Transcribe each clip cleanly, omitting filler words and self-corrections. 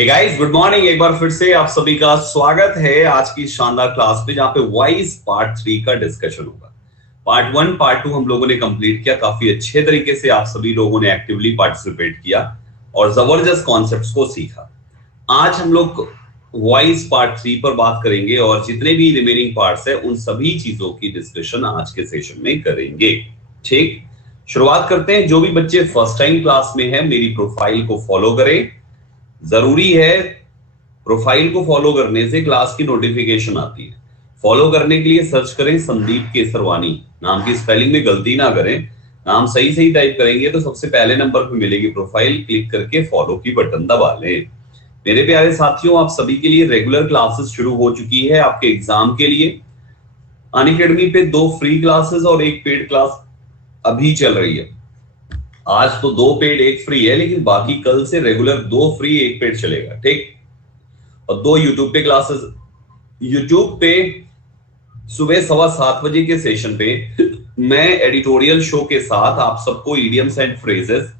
Hey guys, good morning. एक बार फिर से आप सभी का स्वागत है आज की शानदार क्लास में, जहां पे वॉइस पार्ट 3 का डिस्कशन होगा। पार्ट 1 पार्ट 2 हम लोगों ने कंप्लीट किया, काफी अच्छे तरीके से आप सभी लोगों ने एक्टिवली पार्टिसिपेट किया और जबरदस्त कॉन्सेप्ट्स को सीखा। आज हम लोग वॉइस पार्ट 3 पर बात करेंगे और जितने भी रिमेनिंग पार्ट्स है उन सभी चीजों की डिस्कशन आज के सेशन में करेंगे। ठीक, शुरुआत करते हैं। जो भी बच्चे फर्स्ट टाइम क्लास में है, मेरी प्रोफाइल को फॉलो करें। जरूरी है, प्रोफाइल को फॉलो करने से क्लास की नोटिफिकेशन आती है। फॉलो करने के लिए सर्च करें संदीप केसरवानी, नाम की स्पेलिंग में गलती ना करें, नाम सही सही टाइप करेंगे तो सबसे पहले नंबर पे मिलेगी प्रोफाइल। क्लिक करके फॉलो की बटन दबा लें। मेरे प्यारे साथियों, आप सभी के लिए रेगुलर क्लासेस शुरू हो चुकी है आपके एग्जाम के लिए। अनअकैडमी पे 2 फ्री क्लासेस और 1 पेड क्लास अभी चल रही है। आज तो 2 पेड 1 फ्री है, लेकिन बाकी कल से रेगुलर 2 फ्री 1 पेड चलेगा। ठीक, और 2 यूट्यूब पे क्लासेस। यूट्यूब पे सुबह 7:15 बजे के सेशन पे मैं एडिटोरियल शो के साथ आप सबको idioms and phrases,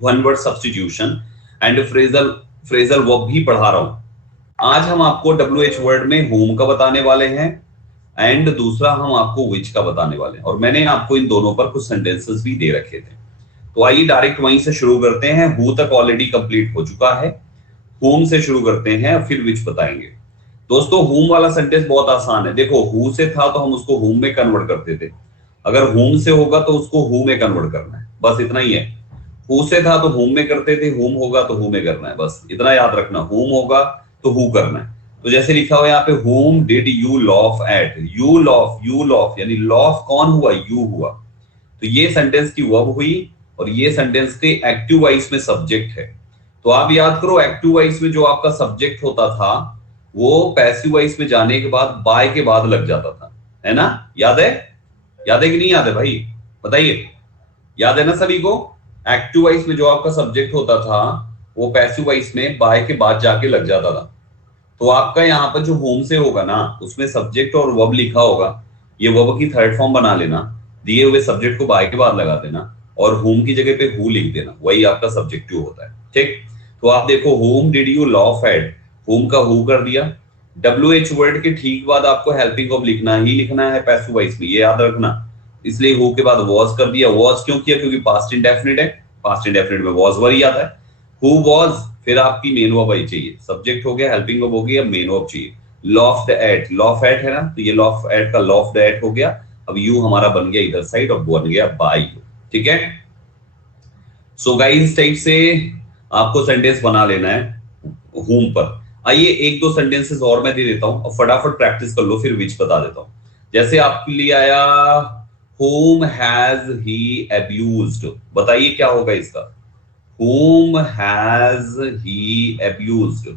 one word substitution and phrasal verb भी पढ़ा रहा हूं। आज हम आपको WH वर्ड में होम का बताने वाले हैं एंड दूसरा हम आपको विच का बताने वाले हैं, और मैंने आपको इन दोनों पर कुछ सेंटेंसेस भी दे रखे थे। तो आइए डायरेक्ट वहीं से शुरू करते हैं। हु तक ऑलरेडी कंप्लीट हो चुका है, होम से शुरू करते हैं, फिर विच बताएंगे। दोस्तों, होम वाला सेंटेंस बहुत आसान है। देखो, हु से था तो हम उसको होम में कन्वर्ट करते थे। अगर होम से होगा तो उसको हु में कन्वर्ट करना है, बस इतना ही है। हु से था तो होम में करते थे, होम होगा तो हु में करना है, बस इतना याद रखना। होम होगा तो हु करना है। तो जैसे लिखा हुआ यहाँ पे, whom did you laugh at. You laugh यानी लॉफ कौन हुआ? यू हुआ। तो ये सेंटेंस की वर्ब हुई और ये सेंटेंस के एक्टिव वॉइस में सब्जेक्ट है। तो आप याद करो, एक्टिव वॉइस में जो आपका सब्जेक्ट होता था वो पैसिव वॉइस में जाने के बाद बाय के बाद लग जाता था, है ना? याद है? याद है कि नहीं याद है भाई? बताइए, याद है ना सभी को? एक्टिव वॉइस में जो आपका सब्जेक्ट होता था वो पैसिव वॉइस में बाय के बाद जाके लग जाता था। तो आपका यहाँ पर जो होम से होगा ना, उसमें सब्जेक्ट और वर्ब लिखा होगा। ये वर्ब की थर्ड फॉर्म बना लेना, दिए हुए सब्जेक्ट को बाय के बाद लगा देना और होम की जगह पे हु लिख देना, वही आपका सब्जेक्टिव होता है। ठीक, तो आप देखो, whom did you laugh at, whom का हु कर दिया। WH वर्ड के ठीक बाद आपको हेल्पिंग ऑफ लिखना ही लिखना है पैसिव वॉइस में, ये याद रखना। इसलिए हु के बाद वॉज कर दिया। वॉज क्यों किया? क्योंकि पास्ट इंडेफिनिट है, पास्ट इंडेफिनिट में वॉज वही आता है। हु वॉज, फिर आपकी मेन वर्ब आई चाहिए। सब्जेक्ट हो गया, हेल्पिंग वर्ब हो गया, मेन वर्ब चाहिए। लॉफ्ड एट, लॉफ एट है ना, तो ये लॉफ एट का लॉफ्ड एट हो गया। अब यू हमारा बन गया इधर साइड और बन गया बाय यू। ठीक है, सो गाइस इस टाइप से आपको सेंटेंस बना लेना है होम पर। आइए 1-2 सेंटेंसेस और मैं दे देता हूं और फटाफट प्रैक्टिस कर लो, फिर विच बता देता हूं। जैसे आपके लिए आया, whom has he abused। बताइए क्या होगा इसका? whom has he abused।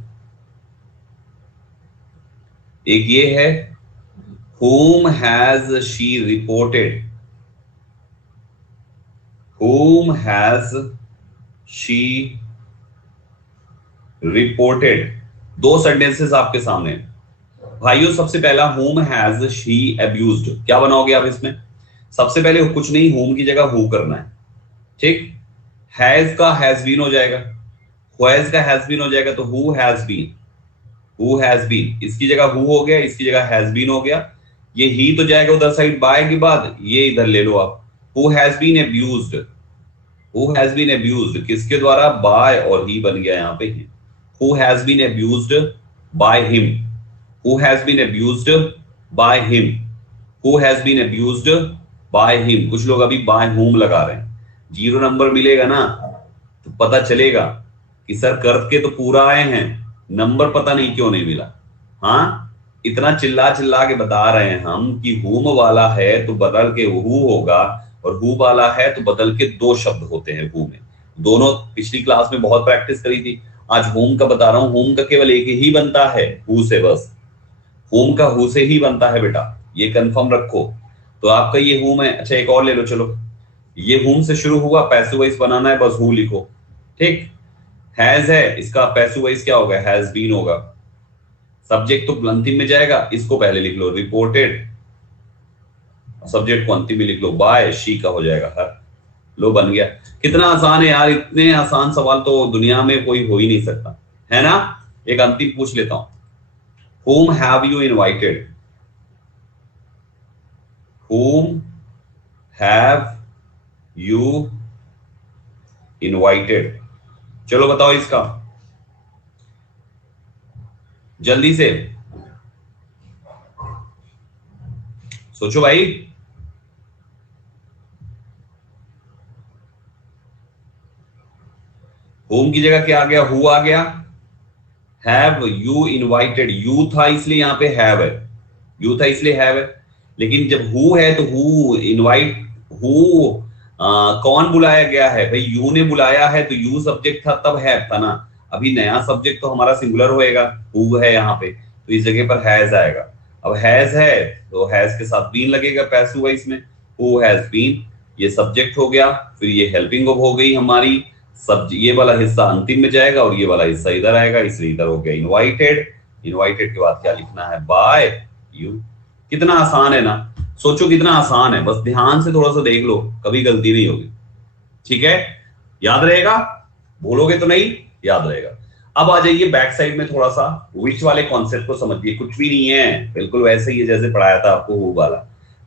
एक ये है, whom has she reported। whom has she reported। 2 sentences आपके सामने भाइयों। सबसे पहला, whom has she abused, क्या बनाओगे आप इसमें? सबसे पहले कुछ नहीं, whom की जगह who करना है। ठीक, has का has been हो जाएगा, has का has been हो जाएगा, तो who has been, who has been इसकी जगह who हो गया, इसकी जगह has been हो गया। ये ही तो जाएगा उधर साइड बाय के बाद, ये इधर ले लो आप। who has been abused, who has been abused किसके द्वारा? बाय, और ही बन गया यहाँ पे। who has been abused by him, who has been abused by him, who has been abused by him। कुछ लोग अभी by whom लगा रहे हैं। 0 नंबर मिलेगा ना तो पता चलेगा कि सर करके तो पूरा आए हैं, नंबर पता नहीं क्यों नहीं मिला। हाँ, इतना चिल्ला चिल्ला के बता रहे हैं हम कि whom वाला है तो बदल के who होगा, और who वाला है तो बदल के 2 शब्द होते हैं who में। दोनों पिछली क्लास में बहुत प्रैक्टिस करी थी। आज होम का बता रहा हूं। होम का केवल एक ही बनता है, हु से, बस होम का हु से ही बनता है बेटा, ये कंफर्म रखो। तो आपका ये होम है। अच्छा, एक और ले लो, चलो। ये होम से शुरू हुआ, पैसिव वॉइस बनाना है, बस हु लिखो। ठीक, हैज है, इसका पैसिव वॉइस क्या होगा? हैज बीन होगा। सब्जेक्ट तो अंतिम में जाएगा, इसको पहले लिख लो, रिपोर्टेड। सब्जेक्ट को अंतिम में लिख लो, बाय शी का हो जाएगा हर। लो, बन गया। कितना आसान है यार, इतने आसान सवाल तो दुनिया में कोई हो ही नहीं सकता, है ना? एक अंतिम पूछ लेता हूं, whom have you invited? whom have you invited? चलो बताओ इसका जल्दी से, सोचो भाई। होम की जगह क्या आ गया? हु आ गया। हैव यू इनवाइटेड, यू था इसलिए यहां पे हैव है, यू था इसलिए हैव है। लेकिन जब हु है तो हु इनवाइट, हु कौन बुलाया गया है? भाई यू ने बुलाया है तो यू सब्जेक्ट था तब हैव था ना। अभी नया सब्जेक्ट तो हमारा सिंगुलर होएगा, हु है यहाँ पे, तो इस जगह पर हैज आएगा। अब हैज है तो हैज के साथ बीन लगेगा पैसिव वॉइस में, हु हैज बीन, ये सब्जेक्ट हो गया। फिर ये हेल्पिंग वर्ब हो गई हमारी, सब ये वाला हिस्सा अंतिम में जाएगा और ये वाला हिस्सा इधर आएगा, इसलिए इधर हो गया इनवाइटेड। इनवाइटेड के बाद क्या लिखना है? By you. कितना आसान है ना, सोचो कितना आसान है, बस ध्यान से थोड़ा सा देख लो, कभी गलती नहीं होगी। ठीक है, याद रहेगा, भूलोगे तो नहीं, याद रहेगा। अब आ जाइए बैक साइड में, थोड़ा सा विच वाले कॉन्सेप्ट को समझिए। कुछ भी नहीं है, बिल्कुल वैसे ही है जैसे पढ़ाया था आपको हु वाला।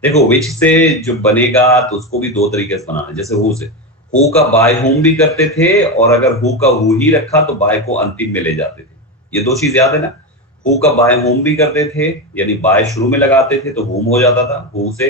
देखो विच से जो बनेगा तो उसको भी दो तरीके से बनाना है। जैसे हु से, हु का बाय होम भी करते थे, और अगर हु का हु ही रखा तो बाय को अंतिम में ले जाते थे। ये दो चीज याद है ना। हु का बाय होम भी करते थे, यानी बाय शुरू में लगाते थे तो होम हो जाता था हु से,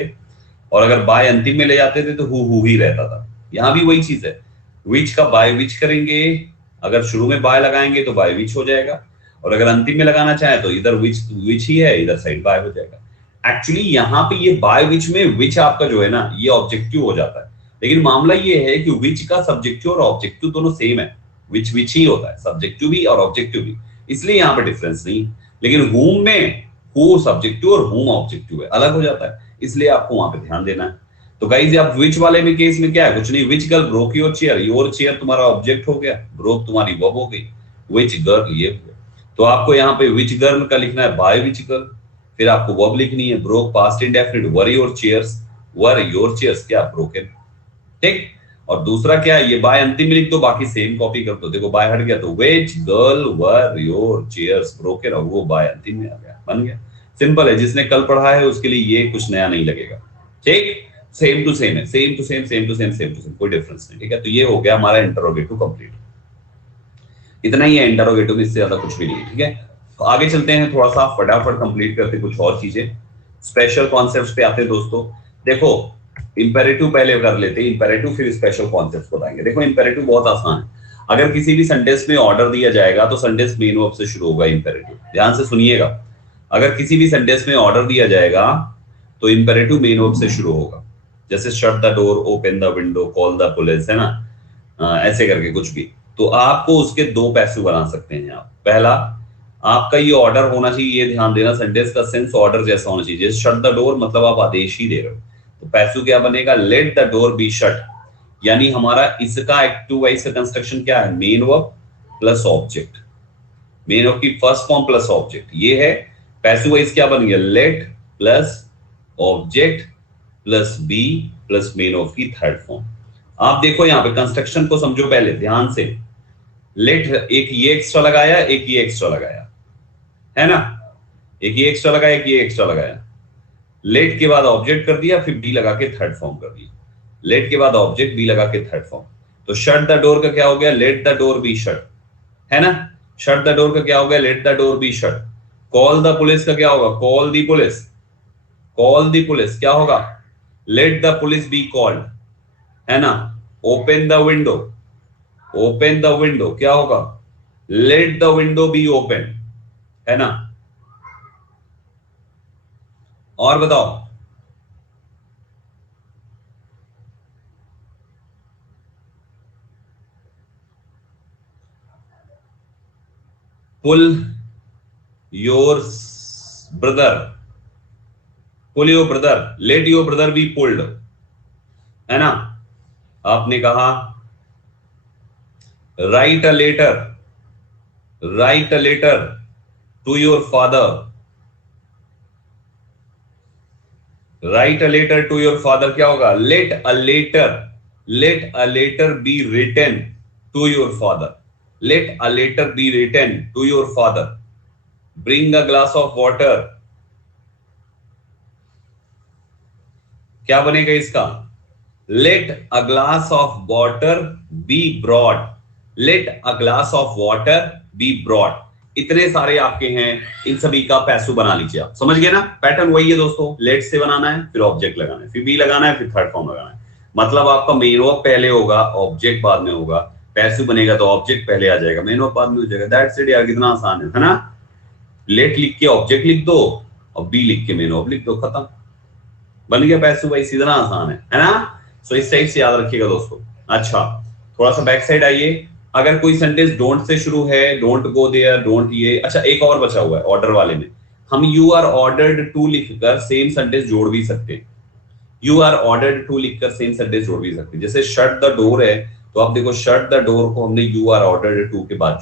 और अगर बाय अंतिम में ले जाते थे तो हु ही रहता था। यहां भी वही चीज है, विच का बाय विच करेंगे, अगर शुरू में बाय लगाएंगे तो बाय विच हो जाएगा, और अगर अंतिम में लगाना चाहे तो इधर विच ही है, इधर साइड बाय हो जाएगा। एक्चुअली यहाँ पे ये बाय विच में विच आपका जो है ना ये ऑब्जेक्टिव हो जाता है, लेकिन मामला ये है कि विच का सब्जेक्टिव और ऑब्जेक्टिव दोनों सेम है, विच विच ही होता है, सब्जेक्टिव भी और ऑब्जेक्टिव भी, इसलिए यहाँ पे डिफरेंस नहीं। लेकिन हुम में हु सब्जेक्टिव और हुम ऑब्जेक्टिव है, अलग हो जाता है, इसलिए आपको वहां पे ध्यान देना है। तो गाइस आप विच वाले में केस में क्या है? कुछ नहीं, विच गर्ल ब्रोक योर चेयर तुम्हारा ऑब्जेक्ट हो गया, ब्रोक तुम्हारी वर्ब हो गई, विच गर्ल ये हो गया। तो आपको यहाँ पे विच गर्ल का लिखना है बाय विच गर्ल, फिर आपको वर्ब लिखनी है broke past indefinite, were your chairs क्या ब्रोकन, ठीक। और दूसरा क्या है, ये बाय अंतिम में लिख दो, बाकी सेम कॉपी कर दो। देखो बाय हट गया तो which girl were your chairs broken, और वो बाय अंतिम में आ गया, बन गया। सिंपल है, जिसने कल पढ़ा है उसके लिए ये कुछ नया नहीं लगेगा, ठीक। सेम टू सेम है, सेम टू सेम, कोई डिफरेंस नहीं, ठीक है। तो ये हो गया हमारा इंटरोगेटिव कंप्लीट, इतना ही है इंटरोगेटिव, इससे ज्यादा कुछ भी नहीं, ठीक है। तो आगे चलते हैं, थोड़ा सा फटाफट कंप्लीट करते कुछ और चीजें, स्पेशल कॉन्सेप्ट्स पे आते हैं दोस्तों। देखो इंपेरेटिव पहले कर लेते हैं, इंपेरेटिव फिर स्पेशल कॉन्सेप्ट्स बताएंगे। देखो इंपेरेटिव बहुत आसान है, अगर किसी भी सेंटेंस में ऑर्डर दिया जाएगा तो सेंटेंस मेन वर्ब से शुरू होगा इंपेरेटिव, ध्यान से सुनिएगा। अगर किसी भी सेंटेंस में ऑर्डर दिया जाएगा तो इंपेरेटिव मेन वर्ब से शुरू होगा, जैसे shut the door, open the window, call the police, है ना, ऐसे करके कुछ भी। तो आपको उसके दो पैसिव बना सकते हैं आप। पहला, आपका ये ऑर्डर होना चाहिए, ये ध्यान देना, सेंटेंस का सेंस ऑर्डर जैसा होना चाहिए। जैसे शट द डोर मतलब आप आदेश ही दे रहे हो, तो पैसिव क्या बनेगा? Let the door be shut, यानी हमारा इसका एक्टिव वॉइस का कंस्ट्रक्शन क्या है? Main verb plus object, main verb की फर्स्ट फॉर्म प्लस ऑब्जेक्ट, ये है। पैसिव वॉइस क्या बन गया? Let plus object plus be plus main verb की थर्ड फॉर्म। आप देखो यहाँ पे कंस्ट्रक्शन को समझो पहले ध्यान से। लेट, एक ये एक्स्ट्रा लगाया, एक ये एक्स्ट्रा लगाया, है ना, एक ये एक्स्ट्रा लगाया, एक ये एक्स्ट्रा लगाया। लेट के बाद ऑब्जेक्ट कर दिया, फिर बी लगा के थर्ड फॉर्म कर दिया। लेट के बाद ऑब्जेक्ट, बी लगा के थर्ड फॉर्म। तो शट द डोर का क्या हो गया? Late the door be shut, है ना। शट द डोर का क्या हो गया? Late the door be shut. Call the police का क्या होगा? Call the police, call the police क्या होगा? Let the police be called, है ना। Open the window, open the window क्या होगा? Let the window be open, है ना। और बताओ, pull your brother, pull your brother, let your brother be pulled, है ना। आपने कहा write a letter, write a letter to your father, write a letter to your father क्या होगा? Let a letter, let a letter be written to your father, let a letter be written to your father, bring a glass of water, क्या बनेगा इसका? Let a glass of water be brought, let a glass of water be brought. इतने सारे आपके हैं, इन सभी का पैसू बना लीजिए आप। समझ गए ना? पैटर्न वही है दोस्तों, लेट से बनाना है, फिर ऑब्जेक्ट लगाना है, फिर बी लगाना है, फिर थर्ड फॉर्म लगाना है। मतलब आपका मेन वर्ब पहले होगा, ऑब्जेक्ट बाद में होगा। पैसू बनेगा तो ऑब्जेक्ट पहले आ जाएगा, मेन वर्ब बाद में हो जाएगा। दैट्स इट यार, कितना आसान है ना? लेट लिख के ऑब्जेक्ट लिख दो और बी लिख के मेन वर्ब लिख दो, खत्म, बन गया पैसू भाई। इतना आसान है ना? सो इस टाइप से याद रखिएगा दोस्तों। अच्छा, थोड़ा सा बैक साइड आइए। अगर कोई सेंटेंस डोंट से शुरू है, डोंट गो देयर, डोंट ये, अच्छा एक और बचा हुआ है ऑर्डर वाले में, हम यू आर ऑर्डर्ड टू लिखकर सेम सेंटेंस जोड़ भी सकते हैं। यू आर ऑर्डर्ड टू लिखकर सेम सेंटेंस जोड़ भी सकते हैं। जैसे शट द डोर है, तो आप देखो शट द डोर को हमने यू आर ऑर्डर्ड टू के बाद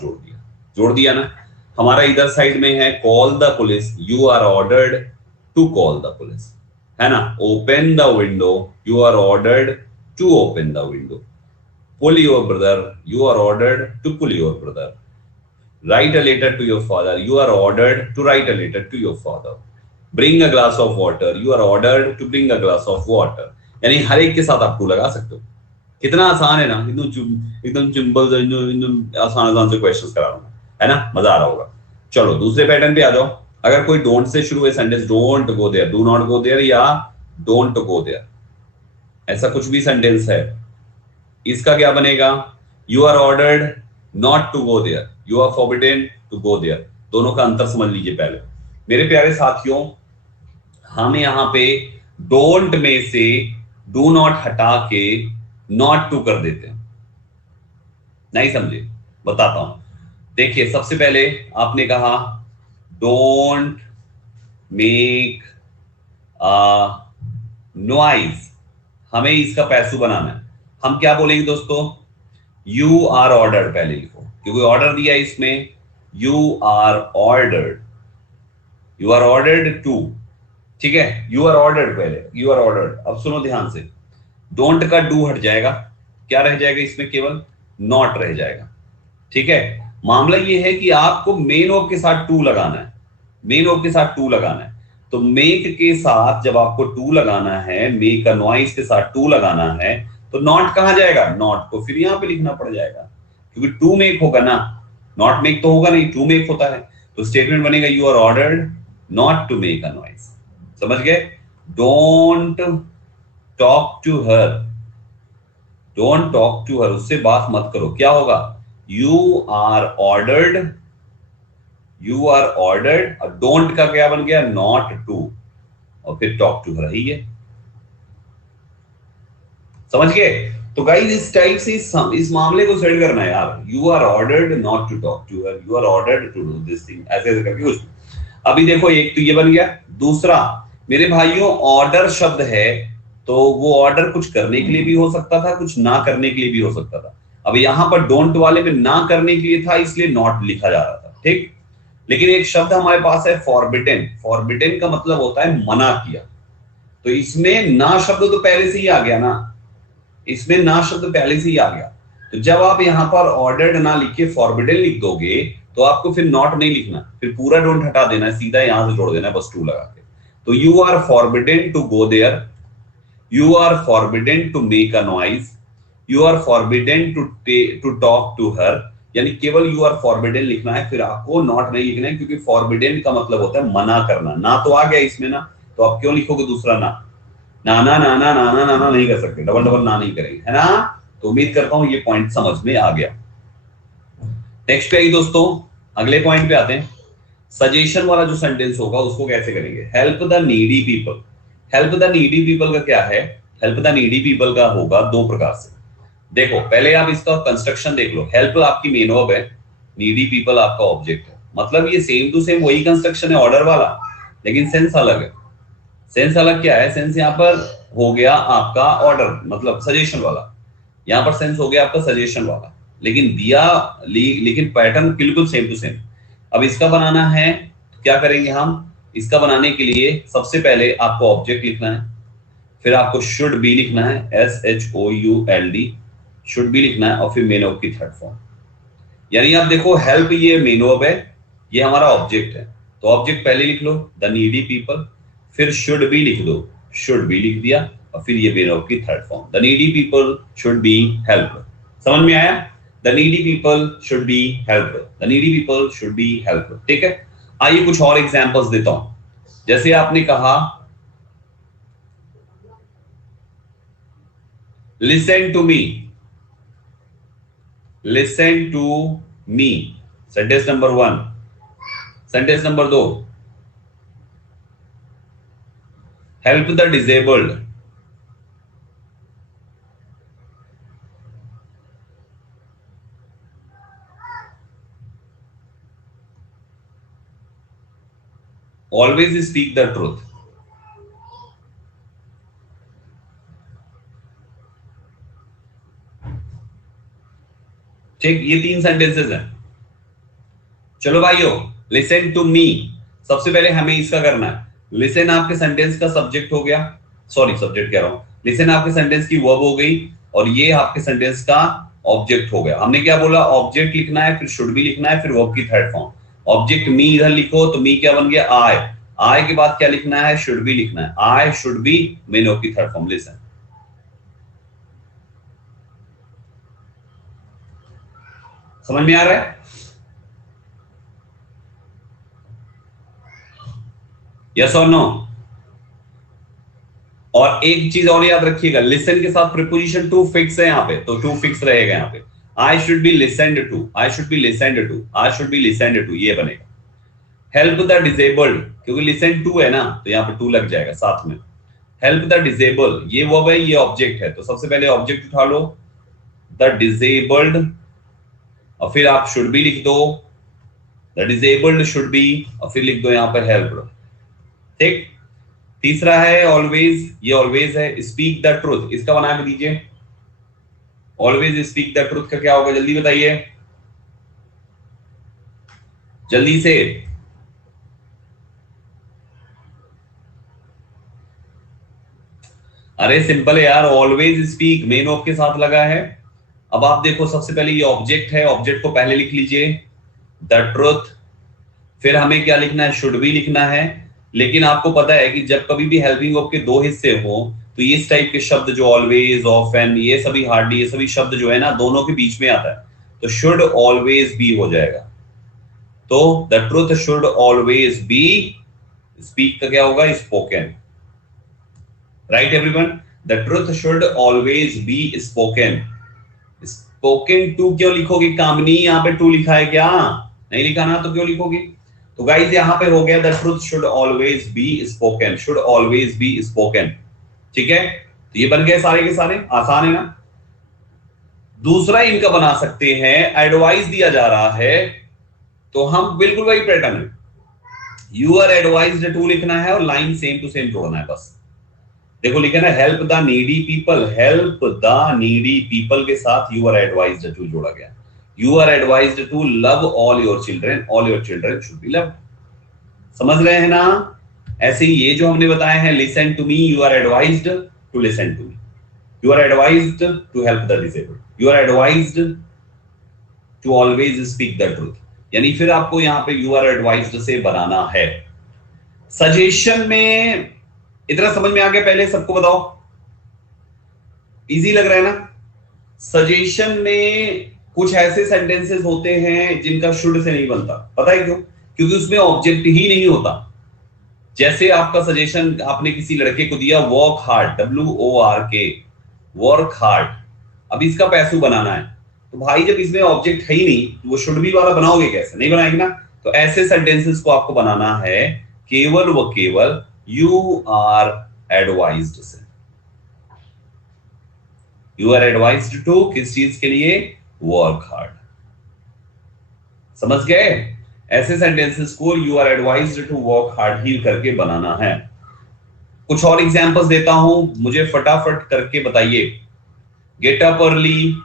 जोड़ दिया ना। हमारा इधर साइड में है call the police, you are ordered to call the police, है ना? Open the window, you are ordered to open the window. Pull your brother, you are ordered to pull your brother. Write a letter to your father, you are ordered to write a letter to your father. Bring a glass of water, you are ordered to bring a glass of water. यानी हर एक के साथ आप to लगा सकते हो। कितना आसान है ना? एकदम सिंपल, एकदम आसान आसान से क्वेश्चंस करा रहा हूं, है ना? मजा आ रहा होगा। चलो दूसरे पैटर्न पे आ जाओ। अगर कोई डोंट से शुरू है sentence, don't go there, do not go there या डोंट गो देयर, ऐसा कुछ भी सेंटेंस है, इसका क्या बनेगा? You are ordered not to go there, you are forbidden to go there. दोनों का अंतर समझ लीजिए पहले मेरे प्यारे साथियों। हम यहां पे डोंट में से डू नॉट हटा के नॉट टू कर देते हैं। नहीं समझे? बताता हूं। देखिए सबसे पहले आपने कहा डोंट मेक नॉइज, हमें इसका पैसू बनाना है। हम क्या बोलेंगे दोस्तों? यू आर ऑर्डर्ड पहले लिखो, क्योंकि ऑर्डर दिया है इसमें। You are ordered, you are ordered to, ठीक है? यू आर ऑर्डर्ड पहले, यू आर ऑर्डर्ड। अब सुनो ध्यान से, डोंट का डू हट जाएगा, क्या रह जाएगा इसमें? केवल नॉट रह जाएगा, ठीक है? मामला ये है कि आपको मेन वर्ब के साथ टू लगाना है, मेन वर्ब के साथ टू लगाना है। तो मेक के साथ जब आपको टू लगाना है, मेक का नॉइज के साथ टू लगाना है, तो नॉट कहां जाएगा? नॉट को फिर यहां पे लिखना पड़ जाएगा, क्योंकि टू मेक होगा ना, नॉट मेक तो होगा नहीं, टू मेक होता है। तो स्टेटमेंट बनेगा you are ordered not to make a noise. समझ गए? Don't talk to her, don't talk to her, उससे बात मत करो। क्या होगा? You are ordered, you are ordered, और डोंट का क्या बन गया? नॉट टू, और फिर टॉक टू हर ही है। समझ गए? तो गाइस इस टाइप से इस मामले को सेट करना है यार। You are ordered not to talk to her, you are ordered to do this thing, ऐसे ऐसे करके कुछ। अभी देखो एक तो ये बन गया। दूसरा मेरे भाइयों, ऑर्डर शब्द है तो वो ऑर्डर कुछ करने के लिए भी हो सकता था, कुछ ना करने के लिए भी हो सकता था। अब यहां पर डोंट वाले में ना करने के लिए था, इसलिए नॉट लिखा जा रहा था, ठीक? लेकिन एक शब्द हमारे पास है फॉरबिडन, फॉरबिडन का मतलब होता है मना किया। तो इसमें ना शब्द तो पहले से ही आ गया ना, इसमें ना शब्द पहले से ही आ गया। तो जब आप यहां पर ऑर्डर्ड ना लिख के फॉरबिडन लिख दोगे, तो आपको फिर नॉट नहीं लिखना, फिर पूरा डोंट हटा देना है, सीधा यहां से जोड़ देना है बस टू लगा के। तो you are forbidden to go there, you are forbidden to make a noise, you are forbidden to talk to her. यानी केवल यू आर फॉरबिडन लिखना है, फिर आपको नॉट नहीं लिखना है, क्योंकि फॉरबिडन का मतलब होता है मना करना। ना तो आ गया इसमें ना, तो आप क्यों लिखोगे दूसरा ना? नाना नाना नाना नाना नहीं कर सकते, डबल डबल ना नहीं करेंगे, है ना? तो उम्मीद करता हूं ये पॉइंट समझ में आ गया। नेक्स्ट पे आइए दोस्तों, अगले पॉइंट पे आते हैं। सजेशन वाला जो सेंटेंस होगा उसको कैसे करेंगे? Help the needy people. Help the needy people का क्या है? हेल्प द नीडी पीपल का होगा दो प्रकार से। देखो पहले आप इसका कंस्ट्रक्शन देख लो। हेल्प आपकी मेन वर्ब है, नीडी पीपल आपका ऑब्जेक्ट है। मतलब ये सेम टू सेम वही कंस्ट्रक्शन है ऑर्डर वाला, लेकिन सेंस अलग है। सेंस अलग क्या है? सेंस यहाँ पर हो गया आपका ऑर्डर, मतलब सजेशन वाला। यहाँ पर सेंस हो गया आपका सजेशन वाला, लेकिन लेकिन पैटर्न बिल्कुल सेम टू सेम। अब इसका बनाना है तो क्या करेंगे हम? इसका बनाने के लिए सबसे पहले आपको ऑब्जेक्ट लिखना है, फिर आपको शुड बी लिखना है, SHOULD, शुड बी लिखना है, और फिर मेन वर्ब की थर्ड फॉर्म। यानी आप देखो हेल्प ये मेन वर्ब है, ये हमारा ऑब्जेक्ट है, तो ऑब्जेक्ट पहले लिख लो द नीडी पीपल, फिर शुड बी लिख दो, शुड बी लिख दिया, और फिर ये मेन वर्ब की third form the needy people should be helped. समझ में आया? The needy people should be helped, the needy people should be helped. ठीक है, आइए कुछ और एग्जांपल्स देता हूं। जैसे आपने कहा listen to me, listen to me, sentence number 1। Sentence number 2, help the disabled, always speak the truth. ठीक, ये 3 सेंटेंसेस हैं। चलो भाइयों, लिसन टू मी, सबसे पहले हमें इसका करना है। लिसन आपके सेंटेंस का सब्जेक्ट हो गया, सॉरी सब्जेक्ट कह रहा हूं, लिसन आपके सेंटेंस की वर्ब हो गई, और ये आपके सेंटेंस का ऑब्जेक्ट हो गया। हमने क्या बोला, ऑब्जेक्ट लिखना है, फिर शुड भी लिखना है, फिर वर्ब की थर्ड फॉर्म। ऑब्जेक्ट मी इधर लिखो तो मी क्या बन गया, आई। आई के बाद क्या लिखना है, शुड भी लिखना है, आई शुड बी, मेन वर्ब की थर्ड फॉर्म लिसन। समझ में आ रहा है? यस और नो? और एक चीज और याद रखिएगा, लिसन के साथ प्रीपोजिशन टू फिक्स है यहाँ पे, तो टू फिक्स रहेगा यहाँ पे। I should be listened to, I should be listened to, I should be listened to, ये बनेगा। हेल्प द डिसेबल्ड, क्योंकि लिसन टू है ना, तो यहाँ पे टू लग जाएगा साथ में। हेल्प द डिसेबल, ये वर्ब है, ये ऑब्जेक्ट है, तो सबसे पहले ऑब्जेक्ट उठा लो द डिसेबल्ड, और फिर आप शुड बी लिख दो, द डिसेबल्ड शुड बी, और फिर लिख दो यहाँ पर हेल्प। ठीक, तीसरा है ऑलवेज, ये ऑलवेज है। स्पीक द ट्रूथ, इसका बना के दीजिए। ऑलवेज स्पीक द ट्रूथ का क्या होगा, जल्दी बताइए, जल्दी से। अरे सिंपल है यार, ऑलवेज स्पीक मेन वर्ब के साथ लगा है। अब आप देखो, सबसे पहले ये ऑब्जेक्ट है, ऑब्जेक्ट को पहले लिख लीजिए द ट्रूथ, फिर हमें क्या लिखना है, शुड भी लिखना है। लेकिन आपको पता है कि जब कभी भी हेल्पिंग वर्ब के दो हिस्से हो, तो इस टाइप के शब्द जो ऑलवेज, ऑफन, ये सभी हार्डली, ये सभी शब्द जो है ना, दोनों के बीच में आता है, तो शुड ऑलवेज बी हो जाएगा। तो the truth should always be, speak का क्या होगा, spoken. Write everyone, the truth should always be spoken. Spoken to क्यों लिखोगे कामनी, यहाँ पे टू लिखा है क्या, नहीं लिखा ना, तो क्यों लिखोगे। तो गाइस यहाँ पे हो गया the truth should always be spoken, should always be spoken. ठीक है, तो ये बन गए सारे के सारे, आसान है ना। दूसरा इनका बना सकते हैं, एडवाइस दिया जा रहा है, तो हम बिल्कुल वही पैटर्न है, यू आर एडवाइज्ड टू लिखना है और लाइन सेम टू सेम जोड़ना है बस। देखो लिखे ना, help the needy people, help the needy people के साथ यू आर एडवाइज्ड टू जोड़ा गया। You are advised to love all your children, all your children should be loved. समझ रहे हैं ना? ऐसे ही ये जो हमने बताए हैं, listen to me, you are advised to listen to me, you are advised to help the disabled, you are advised to always speak the truth. यानी फिर आपको यहाँ पे यू आर एडवाइज्ड से बनाना है। सजेशन में इतना समझ में आ गया? पहले सबको बताओ, इजी लग रहा है ना? सजेशन में कुछ ऐसे सेंटेंसेस होते हैं जिनका शुड से नहीं बनता, पता है क्यों? क्योंकि उसमें ऑब्जेक्ट ही नहीं होता। जैसे आपका सजेशन आपने किसी लड़के को दिया, work hard, WORK, work hard, अब इसका पैसू बनाना है, तो भाई जब इसमें ऑब्जेक्ट है ही नहीं, तो वो शुड बी वाला बनाओगे कैसे? नहीं बनाएंगे ना। तो ऐसे सेंटेंसेस को आपको बनाना है केवल व केवल यू आर एडवाइज्ड से। यू आर एडवाइज्ड टू किस चीज के लिए? Work hard. समझ गए? ऐसे सेंटेंसेस को you are advised to work hard ही करके बनाना है। कुछ और एग्जांपल्स देता हूं, मुझे फटाफट करके बताइए। Get up early,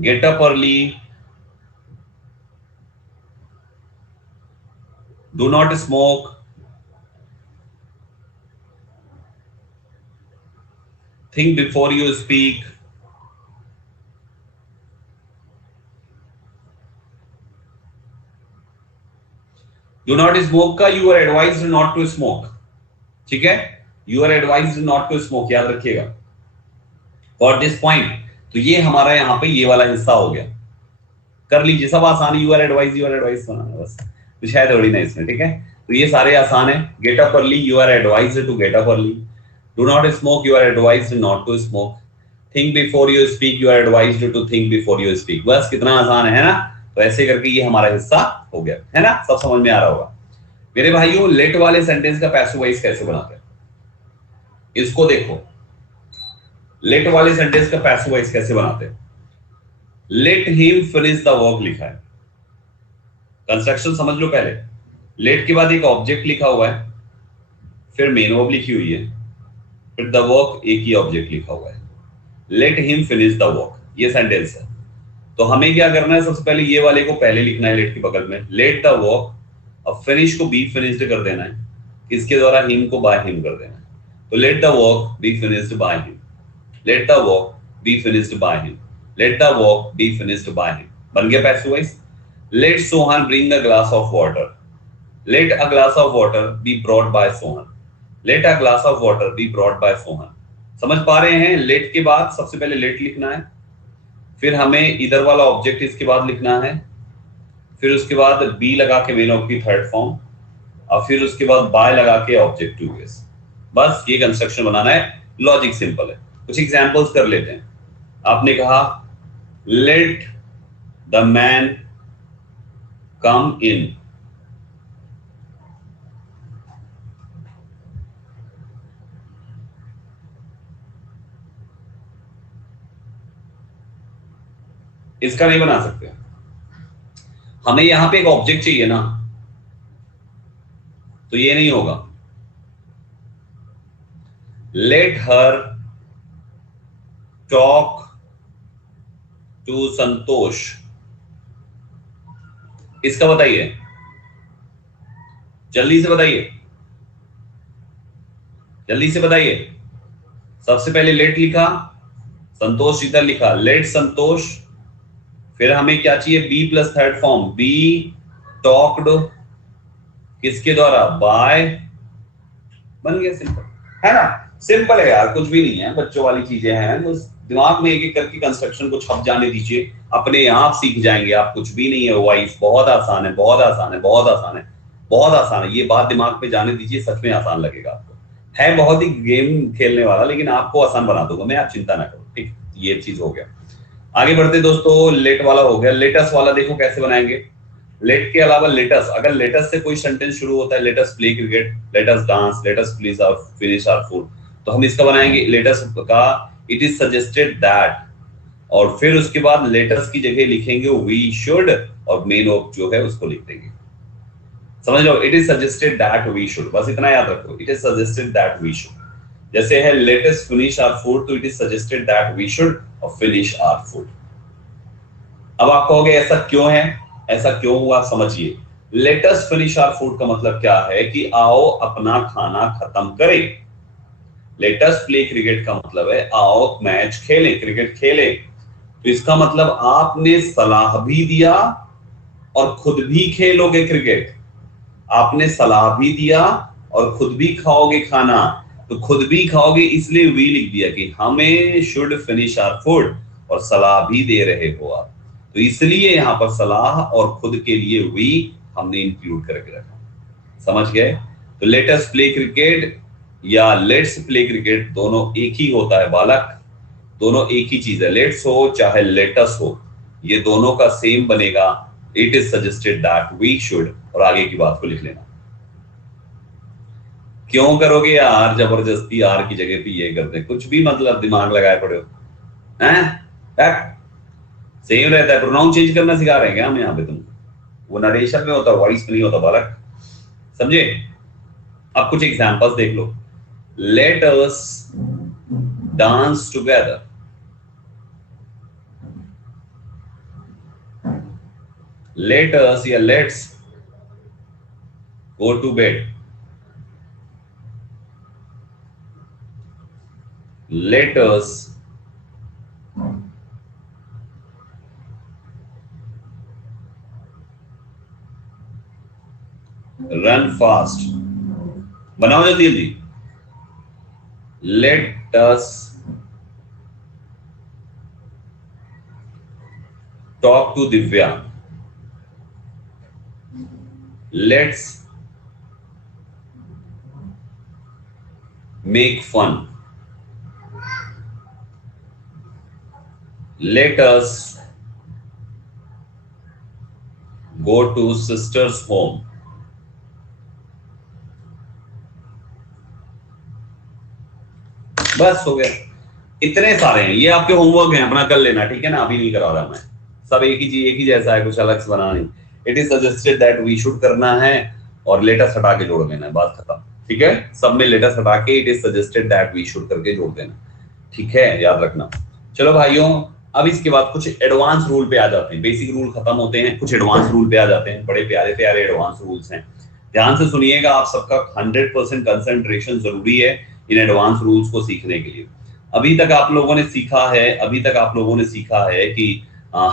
get up early, do not smoke, think before you speak, do not smoke का you are advised not to smoke, ठीक है, you are advised not to smoke, याद रखिएगा फॉर दिस पॉइंट। तो ये हमारा यहाँ पे ये वाला हिस्सा हो गया, कर लीजिए, सब आसान, यू आर एडवाइज बनाना बस, कुछ है थोड़ी ना इसमें, ठीक है। तो ये सारे आसान है। Get up early, you are advised to get up early. Do not smoke, you are advised not to smoke. Think before you speak, you are advised to think before you speak. बस कितना आसान है ना। तो ऐसे करके ये हमारा हिस्सा हो गया है ना, सब समझ में आ रहा होगा। मेरे भाइयों, लेट वाले सेंटेंस का पैसिव वॉइस कैसे बनाते हैं, इसको देखो। लेट वाले सेंटेंस का पैसिव वॉइस कैसे बनाते हैं। Let him finish the work लिखा है, कंस्ट्रक्शन समझ लो पहले। लेट के बाद एक ऑब्जेक्ट लिखा हुआ है, फिर मेन वर्ब लिखी हुई है, फिर द वर्क एक ही ऑब्जेक्ट लिखा हुआ है। Let him finish the work, ये सेंटेंस है। तो हमें क्या करना है, सबसे पहले ये वाले को पहले लिखना है लेट के बगल में, लेट द वर्क। अब फिनिश को बी फिनिश्ड कर देना है, इसके द्वारा हिम को बाय हिम कर देना है। तो let the work be finished by him, let the work be finished by him, let the work be finished by him. बन गया passive voice. Let Sohan bring a glass of water, let a glass of water be brought by Sohan, let a glass of water be brought by Sohan. समझ पा रहे हैं, late के बाद सबसे पहले लेट लिखना है, फिर हमें इधर वाला ऑब्जेक्ट इसके बाद लिखना है, फिर उसके बाद बी लगा के मेन ऑब्जेक्ट की थर्ड फॉर्म, और फिर उसके बाद बाय लगा के ऑब्जेक्टिव बेस। बस ये कंस्ट्रक्शन बनाना है, लॉजिक सिंपल है। कुछ एग्जांपल्स कर लेते हैं। आपने कहा लेट द मैन कम इन, इसका नहीं बना सकते, हमें यहां पे एक ऑब्जेक्ट चाहिए ना, तो ये नहीं होगा। लेट हर टॉक टू संतोष, इसका बताइए, जल्दी से बताइए, जल्दी से बताइए। सबसे पहले लेट लिखा, संतोष इधर लिखा, लेट संतोष, फिर हमें क्या चाहिए, be plus third form, be talked, किसके द्वारा, बाय। बन गया, सिंपल है ना, सिंपल है यार, कुछ भी नहीं है, बच्चों वाली चीजें हैं, बस दिमाग में एक एक करके कंस्ट्रक्शन को छप जाने दीजिए, अपने आप सीख जाएंगे आप। कुछ भी नहीं है, वॉइस बहुत आसान है, बहुत आसान है, बहुत आसान है, बहुत आसान है। ये बात दिमाग पे जाने दीजिए, सच में आसान लगेगा आपको। है बहुत ही गेम खेलने वाला, लेकिन आपको आसान बना दूंगा मैं, आप चिंता ना करो, ठीक। ये चीज हो गया। आगे बढ़ते दोस्तों, लेट वाला हो गया। लेटस वाला देखो कैसे बनाएंगे। लेट के अलावा लेटस, अगर लेटस से कोई सेंटेंस शुरू होता है, let's play cricket, let's dance, let's please our finish our food, तो हम इसका बनाएंगे लेटस का इट इज सजेस्टेड दैट, और फिर उसके बाद लेटस की जगह लिखेंगे वी शुड, और मेन वर्ब जो है उसको लिख देंगे। समझ लो, it is suggested that we should, बस इतना याद रखो, it is suggested that we should. जैसे है let us finish our food, तो it is suggested that we should और फिनिश आवर फूड। अब आप कहोगे ऐसा क्यों है, ऐसा क्यों हुआ, समझिए। Let us finish our food का मतलब क्या है कि आओ अपना खाना खत्म करें। लेट अस प्ले क्रिकेट का मतलब है आओ मैच खेलें, क्रिकेट खेलें। तो इसका मतलब आपने सलाह भी दिया और खुद भी खेलोगे क्रिकेट, आपने सलाह भी दिया और खुद भी खाओगे खाना। तो खुद भी खाओगे इसलिए वी लिख दिया कि हमें शुड फिनिश आवर फूड, और सलाह भी दे रहे हो आप, तो इसलिए यहां पर सलाह और खुद के लिए वी हमने इंक्लूड करके रखा। समझ गए। तो लेट अस प्ले क्रिकेट या लेट्स प्ले क्रिकेट दोनों एक ही होता है बालक, दोनों एक ही चीज है। लेट्स हो चाहे लेटस हो, ये दोनों का सेम बनेगा। It is suggested that we should, और आगे की बात को लिख लेना। क्यों करोगे यार जबरदस्ती, आर की जगह पे ये करते, कुछ भी मतलब दिमाग लगाए पड़े हो हैं। सेम रहता है, प्रोनाउन चेंज करना सिखा रहे हैं क्या हम यहाँ पे तुमको, वो नरेशन में होता है, वॉइस में नहीं होता बालक, समझे। अब कुछ एग्जांपल्स देख लो। Let us dance together, let us या let's go to bed, let us run fast, बनाओ जल्दी जल्दी। Let us talk to Divya, let's make fun, let us go to sister's home, बस हो गया। इतने सारे हैं, ये आपके होमवर्क हैं, अपना कर लेना, ठीक है ना, अभी नहीं करा रहा मैं, सब एक ही चीज, एक ही जैसा है, कुछ अलग से बना नहीं। It is suggested that we should करना है और लेटेस्ट हटा के जोड़ देना है, बात खत्म, ठीक है। सब में लेटेस्ट हटा के it is suggested that we should करके जोड़ देना, ठीक है, याद रखना। चलो भाइयों, अब इसके बाद कुछ एडवांस रूल पे आ जाते हैं। बेसिक रूल खत्म होते हैं, कुछ एडवांस रूल पे आ जाते हैं। बड़े प्यारे प्यारे एडवांस रूल्स हैं, ध्यान से सुनिएगा। आप सबका 100% कंसंट्रेशन जरूरी है इन एडवांस रूल्स को सीखने के लिए। अभी तक आप लोगों ने सीखा है कि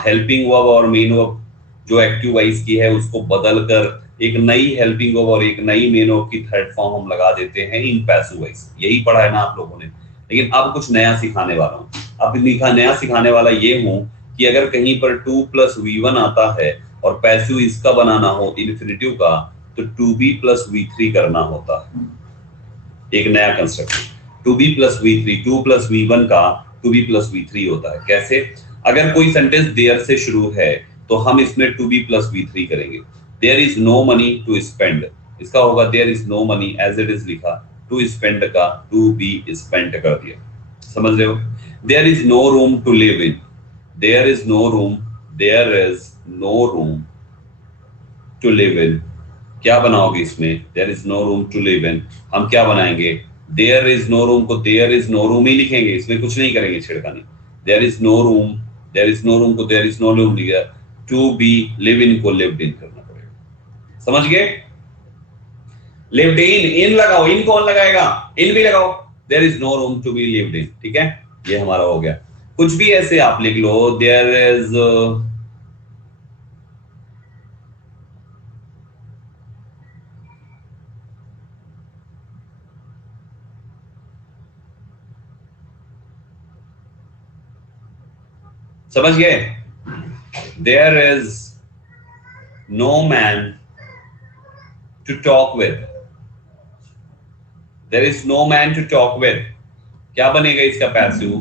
हेल्पिंग वर्ब और मेन वर्ब जो एक्टिव वॉइस की है उसको बदल कर एक नई हेल्पिंग वर्ब और एक नई मेन वर्ब की थर्ड फॉर्म हम लगा देते हैं इन पैसिव वॉइस। यही पढ़ा है ना आप लोगों ने, लेकिन अब कुछ नया सिखाने वाला हूँ। अब नया सिखाने वाला ये हूं कि अगर कहीं पर 2 + V1 आता है और पैसिव इसका बनाना हो इन्फिनिटिव का, तो 2B + V3 करना होता है। एक नया कंस्ट्रक्शन 2B + V3, 2 + V1 का 2B + V3 होता है। कैसे? अगर कोई सेंटेंस देयर से शुरू है तो हम इसमें 2B + V3 करेंगे। There is no money to spend, इसका होगा there is no money as it is लिखा, टू स्पेंड का 2B स्पेंड कर दिया। समझ रहे हो? There is no room to live in, there is no room to live in, क्या बनाओगे इसमें? There is no room to live in, हम क्या बनाएंगे? देयर इज नो रूम को देयर इज नो रूम ही लिखेंगे, इसमें कुछ नहीं करेंगे छिड़कानी। देयर इज नो रूम को देयर इज नो रूम लिखा, टू बी लिव इन को लिव्ड इन करना पड़ेगा। समझ गए? लिव्ड इन लगाओ, इन कौन लगाएगा? इन भी लगाओ। There is no room to be lived in, ठीक है, ये हमारा हो गया। कुछ भी ऐसे आप लिख लो, देयर इज समझ गए? There is no man to talk with, there is no man to talk with, क्या बनेगा इसका passive?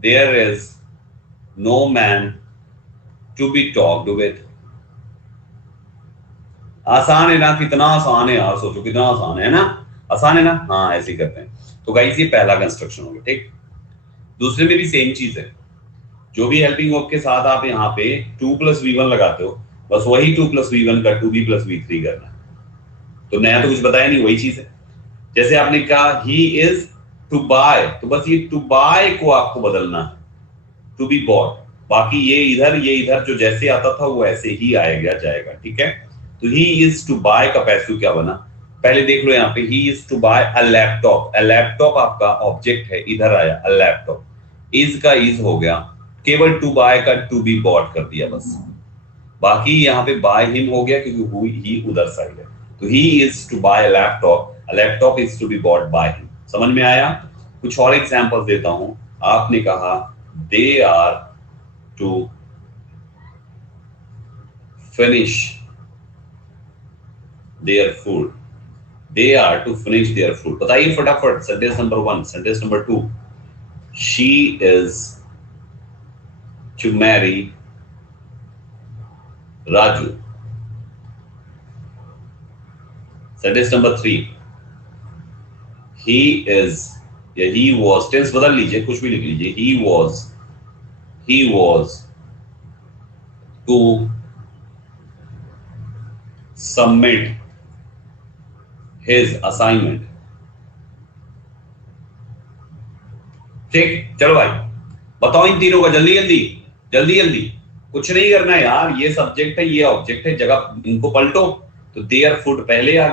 There is no man to be talked with. आसान है ना? कितना आसान है यार, सोचो कितना आसान है ना? आसान है ना? हाँ, ऐसे ही करते हैं। तो गाइस ये पहला कंस्ट्रक्शन हो गया, ठीक। दूसरे में भी सेम चीज है, जो भी हेल्पिंग वर्ब के साथ आप यहाँ पे 2 + V1 लगाते हो, बस वही 2 + V1 का 2B + V3 करना है। तो नया तो कुछ बताया नहीं, वही चीज है। जैसे आपने कहा ही इज टू बाय, तो बस ये टू बाय को आपको बदलना है टू बी बॉट, बाकी ये इधर जो जैसे आता था वो ऐसे ही आएगा जाएगा, ठीक है। तो ही इज टू बाय का पैसिव क्या बना? पहले देख लो यहाँ पे, he is to buy a laptop. A laptop आपका ऑब्जेक्ट है, इधर आया अ लैपटॉप, इज का इज हो गया, केवल टू बाय का टू बी बॉट कर दिया बस। बाकी यहाँ पे बाय हिम हो गया क्योंकि ही उधर साइड है। तो he is to buy a laptop is to be bought by him. समझ में आया? कुछ और एग्जांपल्स देता हूं। आपने कहा they are to finish their food, they are to finish their food. बताइए फटाफट, sentence number 1, sentence number 2, she is to marry Raju. Sentence number 3, he is या ही वॉज, टेंस बदल लीजिए, कुछ भी लिख लीजिए, he was to submit his assignment. ठीक, चलो भाई बताओ इन तीनों का जल्दी जल्दी, कुछ नहीं करना है यार, ये सब्जेक्ट है ये ऑब्जेक्ट है, जगह इनको पलटो। तो देयर फूड पहले आ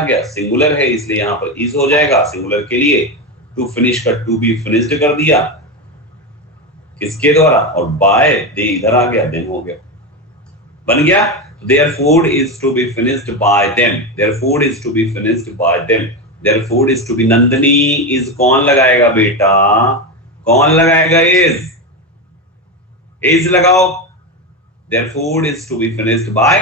गया, सिंगुलर है इसलिए यहां पर इज हो जाएगा सिंगुलर के लिए। टू फिनिश का टू बी फिनिश्ड कर दिया किसके द्वारा, और बाय दे इधर आ गया, देन हो गया, बन गया। their food is to be finished by them, their food is to be finished by them, their food is to be, Nandini is कौन लगाएगा बेटा, कौन लगाएगा is लगाओ, their food is to be finished by,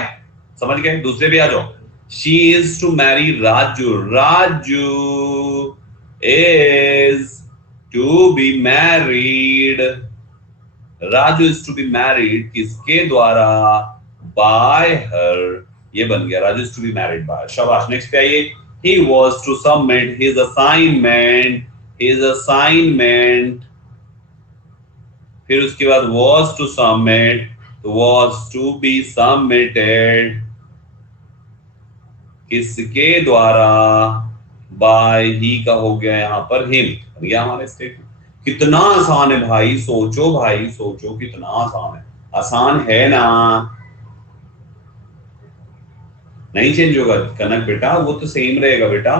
समझ गए। दूसरे पे आ जाओ, she is to marry Raju, Raju is to be married, Raju is to be married किसके द्वारा, by her, ये बन गया Raju is to be married by her। शाबाश। नेक्स्ट पे आइए, he was to submit his assignment, his assignment, फिर उसके बाद was to submit, was to be submitted किसके द्वारा, by he का हो गया यहाँ पर him, बन गया हमारे स्टेटमेंट। कितना आसान है भाई, सोचो भाई सोचो, कितना आसान है, आसान है ना। नहीं चेंज होगा कनक बेटा, वो तो सेम रहेगा बेटा।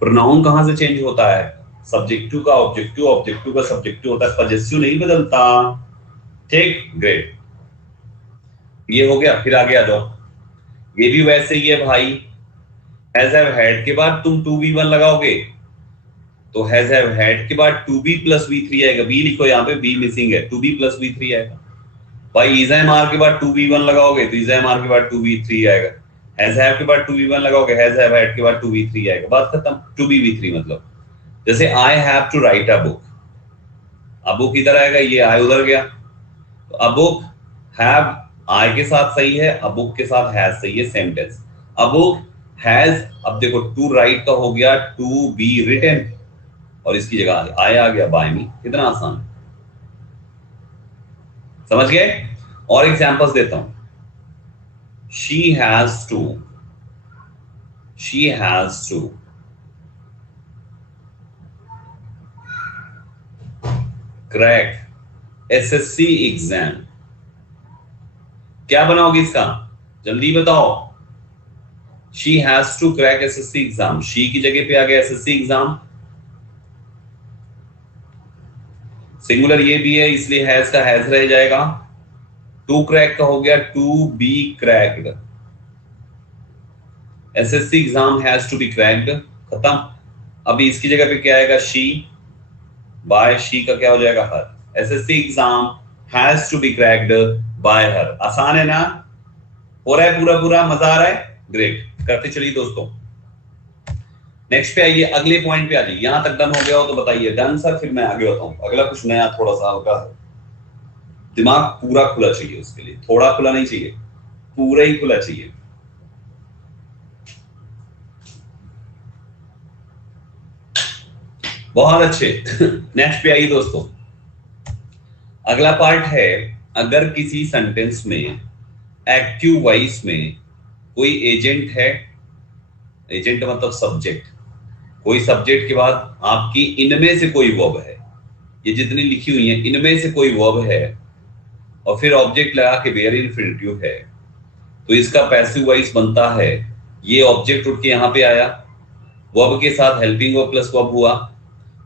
प्रोनाउन कहां से चेंज होता है, सब्जेक्टिव का ऑब्जेक्टिव, ऑब्जेक्टिव का सब्जेक्टिव होता है, पजेसिव नहीं बदलता। ठीक, ग्रेट, ये हो गया। फिर आगे आ जाओ, ये भी वैसे ही है भाई, हैज हैव हैड के बाद तुम 2v1 लगाओगे तो हैज हैव हैड के बाद 2b प्लस v3 आएगा, b लिखो यहाँ पे, b मिसिंग है, 2b प्लस v3 आएगा। भाई इज एम आर के बाद 2v1 लगाओगे तो इज एम आर के बाद 2v3 आएगा, हैज हैव के बाद 2v1 लगाओगे, हैज हैव हैड के बाद 2v3 आएगा, बात खत्म। 2bv3 मतलब जैसे I have to write a book, a book इधर आएगा, ये आई उधर गया, तो अ बुक हैव आई के साथ सही है, अ बुक के साथ हैज सही है, same tense. A book has, अब देखो टू राइट का हो गया टू बी रिटन, और इसकी जगह आई आ गया बाय मी, कितना आसान, समझ गए। और एग्जांपल्स देता हूं, she has to crack SSC exam, क्या बनाओगे इसका, जल्दी बताओ। she has to crack SSC exam, she की जगह पे आ गया SSC एग्जाम, सिंगुलर ये भी है इसलिए हैज का हैज रह जाएगा, टू क्रैक का हो गया to be cracked, SSC exam has to be cracked, खत्म। अभी इसकी जगह पे क्या आएगा, शी, बाय शी का क्या हो जाएगा, her, SSC exam has to be cracked by her. आसान है ना, हो रहा है पूरा पूरा, मजा आ रहा है, ग्रेट, करते चलिए दोस्तों। नेक्स्ट पे आइए, अगले पॉइंट पे आ जाइए। यहां तक डन हो गया हो तो बताइए डन सर, फिर मैं आगे बताऊं। अगला कुछ नया थोड़ा सा हल्का, दिमाग पूरा खुला चाहिए उसके लिए, थोड़ा खुला नहीं चाहिए, पूरा ही खुला चाहिए। बहुत अच्छे। नेक्स्ट पे आइए दोस्तों, अगला पार्ट है, अगर किसी सेंटेंस में एक्टिव वॉइस में कोई एजेंट है, एजेंट मतलब सब्जेक्ट, कोई सब्जेक्ट के बाद आपकी इनमें से कोई वर्ब है, ये जितनी लिखी हुई है इनमें से कोई वर्ब है, और फिर ऑब्जेक्ट लगा के वेयर इन्फिनिटिव है, तो इसका पैसिव वॉइस बनता है, ये ऑब्जेक्ट उठ के यहाँ पे आया, वर्ब के साथ हेल्पिंग वर्ब प्लस वर्ब हुआ,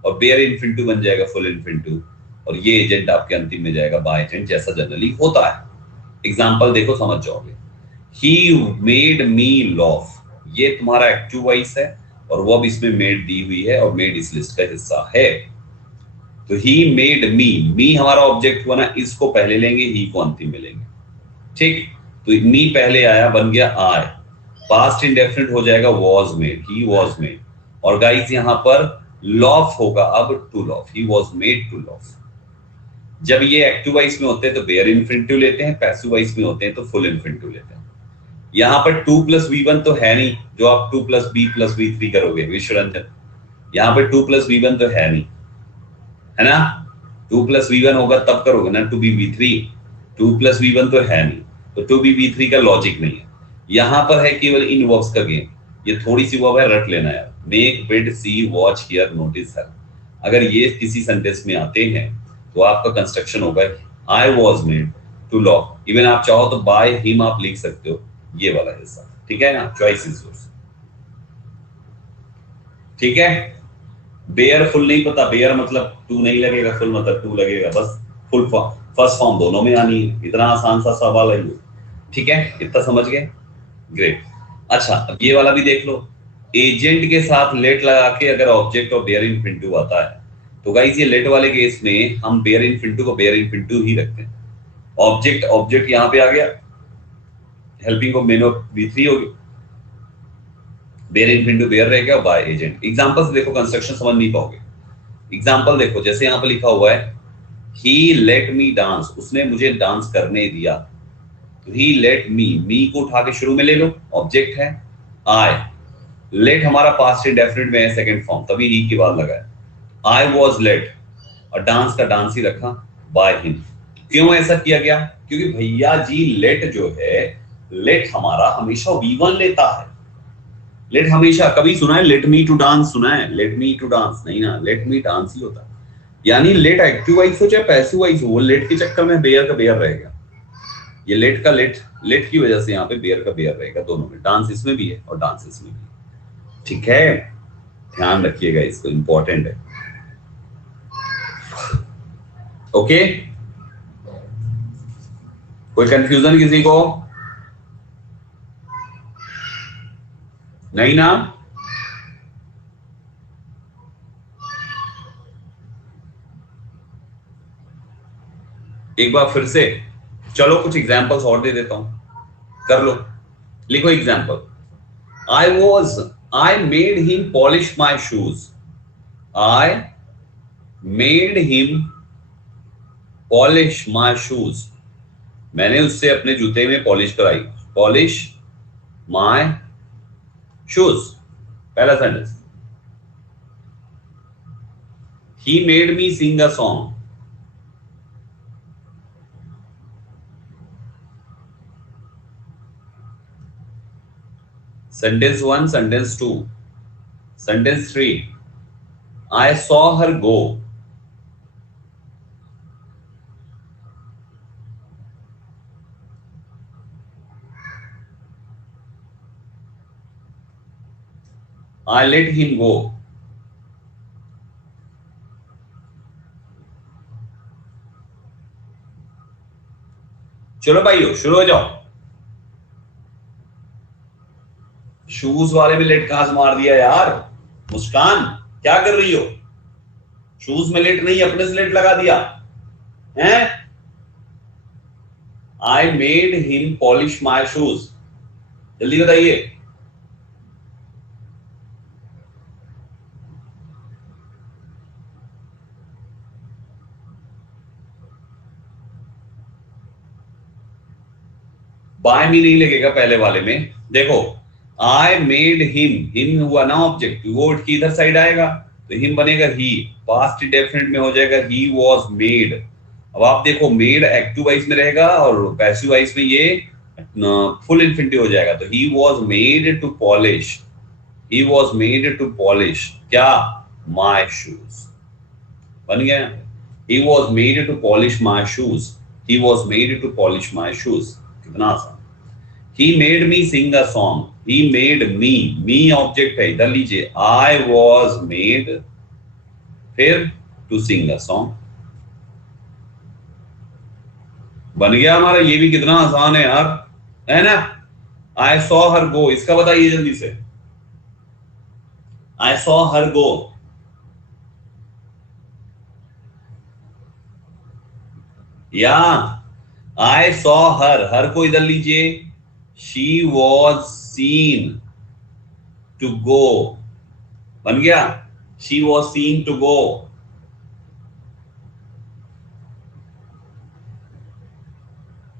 और वेयर इन्फिनिटिव बन जाएगा फुल इन्फिनिटिव, और ये एजेंट आपके अंतिम में जाएगा बाय एजेंट, जैसा जनरली होता है। एग्जाम्पल देखो समझ जाओगे, ही मेड मी लॉफ, ये तुम्हारा एक्टिव वॉइस है, और वर्ब इसमें मेड दी हुई है, और मेड इस लिस्ट का हिस्सा है। तो ही मेड मी, मी हमारा ऑब्जेक्ट हुआ ना, इसको पहले लेंगे, ही को अंतिम में लेंगे, ठीक। तो मी पहले आया, बन गया आई, पास्ट इंडेफिनिट हो जाएगा was made, he was made, और गाइस यहाँ पर लॉफ होगा अब to laugh, he was made to laugh. जब ये एक्टिव वॉइस में होते हैं तो वेयर इन्फिनिटिव लेते हैं, पैसिव वॉइस में होते हैं तो फुल इन्फिनिटिव लेते हैं। यहाँ पर 2 + v1 तो है नहीं, जो आप 2 + b + v3 करोगे विश्वरंजन, यहाँ पर 2 + v1 तो है नहीं, है ना, 2 + v1 होगा तब करोगे ना 2b v3, 2 + v1 तो है नहीं, तो 2b v3 का लॉजिक नहीं है। यहाँ पर है केवल इन वर्ब्स का गेम, ये थोड़ी सी वर्ब है, रट लेना यार, make, bid, see, watch, hear, notice, help. अगर ये किसी सेंटेंस में आते हैं तो आपका कंस्ट्रक्शन होगा I was made to laugh, even आप चाहो तो बाय हिम आप लिख सकते हो, ये वाला हिस्सा, ठीक है ना, चॉइस इज योर्स, ठीक है। बेयर फुल नहीं पता, बेयर मतलब टू नहीं लगेगा, फुल मतलब टू लगेगा, बस फुल फर्स्ट फॉर्म दोनों में आनी है, इतना आसान सा सवाल है ये, ठीक है, इतना समझ गए, ग्रेट। अच्छा, अब ये वाला भी देख लो, एजेंट के साथ लेट लगा के अगर ऑब्जेक्ट और बेयर इन्फिनिटिव आता है तो गाइस ये लेट वाले केस में हम बेयर इन्फिनिटिव को बेयर इन्फिनिटिव ही रखते हैं। ऑब्जेक्ट ऑब्जेक्ट यहां पे आ गया, helping of main of V3 होगी, बेयर इन्फिनिटिव बेयर रह गया, बाय एजेंट। एग्जांपल्स देखो, कंस्ट्रक्शन समझ नहीं पाओगे। एग्जांपल देखो, जैसे यहां पर लिखा हुआ है ही लेट मी डांस, उसने मुझे डांस करने दिया। ही लेट मी को उठा के शुरू में ले लो, ऑब्जेक्ट है। आई, लेट हमारा पास्ट इंडेफिनिट में है, सेकंड फॉर्म, तभी ही के बाद लगा है। आई वॉज लेट, और डांस का डांस ही रखा, बाय हिम। क्यों ऐसा किया गया? क्योंकि भैया जी लेट जो है, लेट हमारा हमेशा V1 लेता है। लेट हमेशा, कभी सुना है लेट मी टू डांस? सुना है लेट मी टू डांस? नहीं ना, लेट मी डांस ही होता है। यानी लेट एक्टिव वाइज हो चाहे पैसिव वाइज हो, वो लेट के चक्कर में बेयर का बेयर रहेगा। ये लेट का लेट, लेट की वजह से यहाँ पे बेयर का बेयर रहेगा दोनों में, डांस इसमें भी है और डांस इसमें भी है। ठीक है, ध्यान रखिएगा, इसको इंपॉर्टेंट है। ओके, कोई कंफ्यूजन किसी को? नहीं ना? एक बार फिर से चलो कुछ एग्जांपल्स और दे देता हूं, कर लो। लिखो example, I made him polish my shoes. I made him polish my shoes, मैंने उससे अपने जूते में पॉलिश कराई। पॉलिश माई शूज, पहला सेंटेंस। He made me sing a song. Sentence 1, sentence 2, sentence 3. I saw her go. I let him go. चलो भाइयों, शुरू हो जाओ। शूज वाले में लेट कहां से मार दिया यार? मुस्कान, क्या कर रही हो? शूज में लेट नहीं, अपने से लेट लगा दिया हैं? आई made him polish my shoes, जल्दी बताइए। बाय मी नहीं लगेगा पहले वाले में। देखो, आई मेड हिम, हिम हुआ ना ऑब्जेक्ट, वो उठ के इधर साइड आएगा तो हिम बनेगा ही, पास्ट इंडेफिनिट में हो जाएगा ही वॉज मेड। अब आप देखो, मेड एक्टिव वाइज में रहेगा और पैसिव वाइज में ये फुल इन्फिनिटिव हो जाएगा। तो he was made to polish, he was made to polish क्या? माई शूज, बन गया। He was made to polish my shoes, he was made to polish my shoes, कितना आसान। He made me sing a song. He made me, me object है, इधर लीजिए। I was made, फिर to sing a song, बन गया हमारा। ये भी कितना आसान है यार, है ना? I saw her go, इसका बताइए जल्दी से। I saw her go, या I saw her, हर को इधर लीजिए। She was seen to go, बन गया। She was seen to go,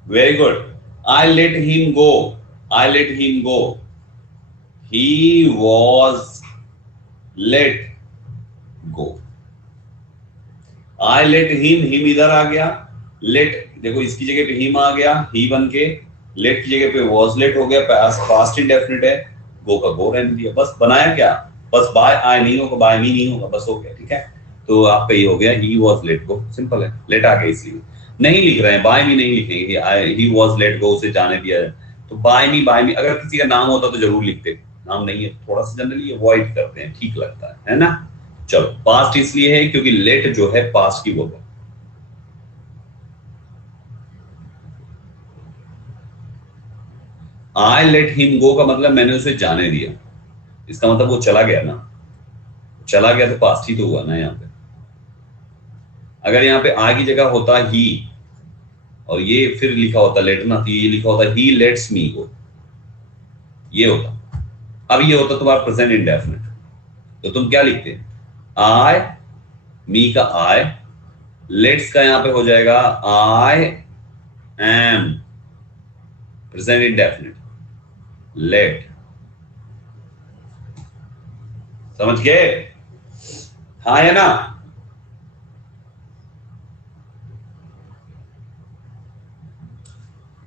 very good. I let him go, I let him go, he was let go. I let him, him इधर आ गया, let देखो इसकी जगह पे him आ गया, he बन के, let की जगह पे was let हो गया, पास्ट इंडेफिनिट है, go का go रहने दिया। बस बनाया क्या? बस बाय आई नहीं होगा, बाय मी नहीं होगा, बस हो गया। ठीक है, तो आपका ये हो गया, he was let go, simple है। लेट आ गया इसलिए नहीं लिख रहे हैं, बाय मी नहीं लिखेंगे, ही वॉज लेट गो उसे जाने दिया है। तो बाय मी, बाय मी अगर किसी का नाम होता तो जरूर लिखते, नाम नहीं है, थोड़ा सा जनरली अवॉइड करते हैं, ठीक लगता है ना? चलो, पास्ट इसलिए है क्योंकि लेट जो है पास्ट की वो है। आई लेट हिम गो का मतलब मैंने उसे जाने दिया, इसका मतलब वो चला गया ना, चला गया तो पास्ट ही तो हुआ ना यहाँ पे। अगर यहाँ पे आई की जगह होता ही और ये फिर लिखा होता लेट ना, तो ये लिखा होता ही लेट्स मी गो, ये होता। अब ये होता तुम्हारा प्रेजेंट इंडेफिनिट, तो तुम क्या लिखते, आई, मी का आई, लेट्स का यहां पे हो जाएगा I am, present indefinite, let. समझ गए? हाँ है ना?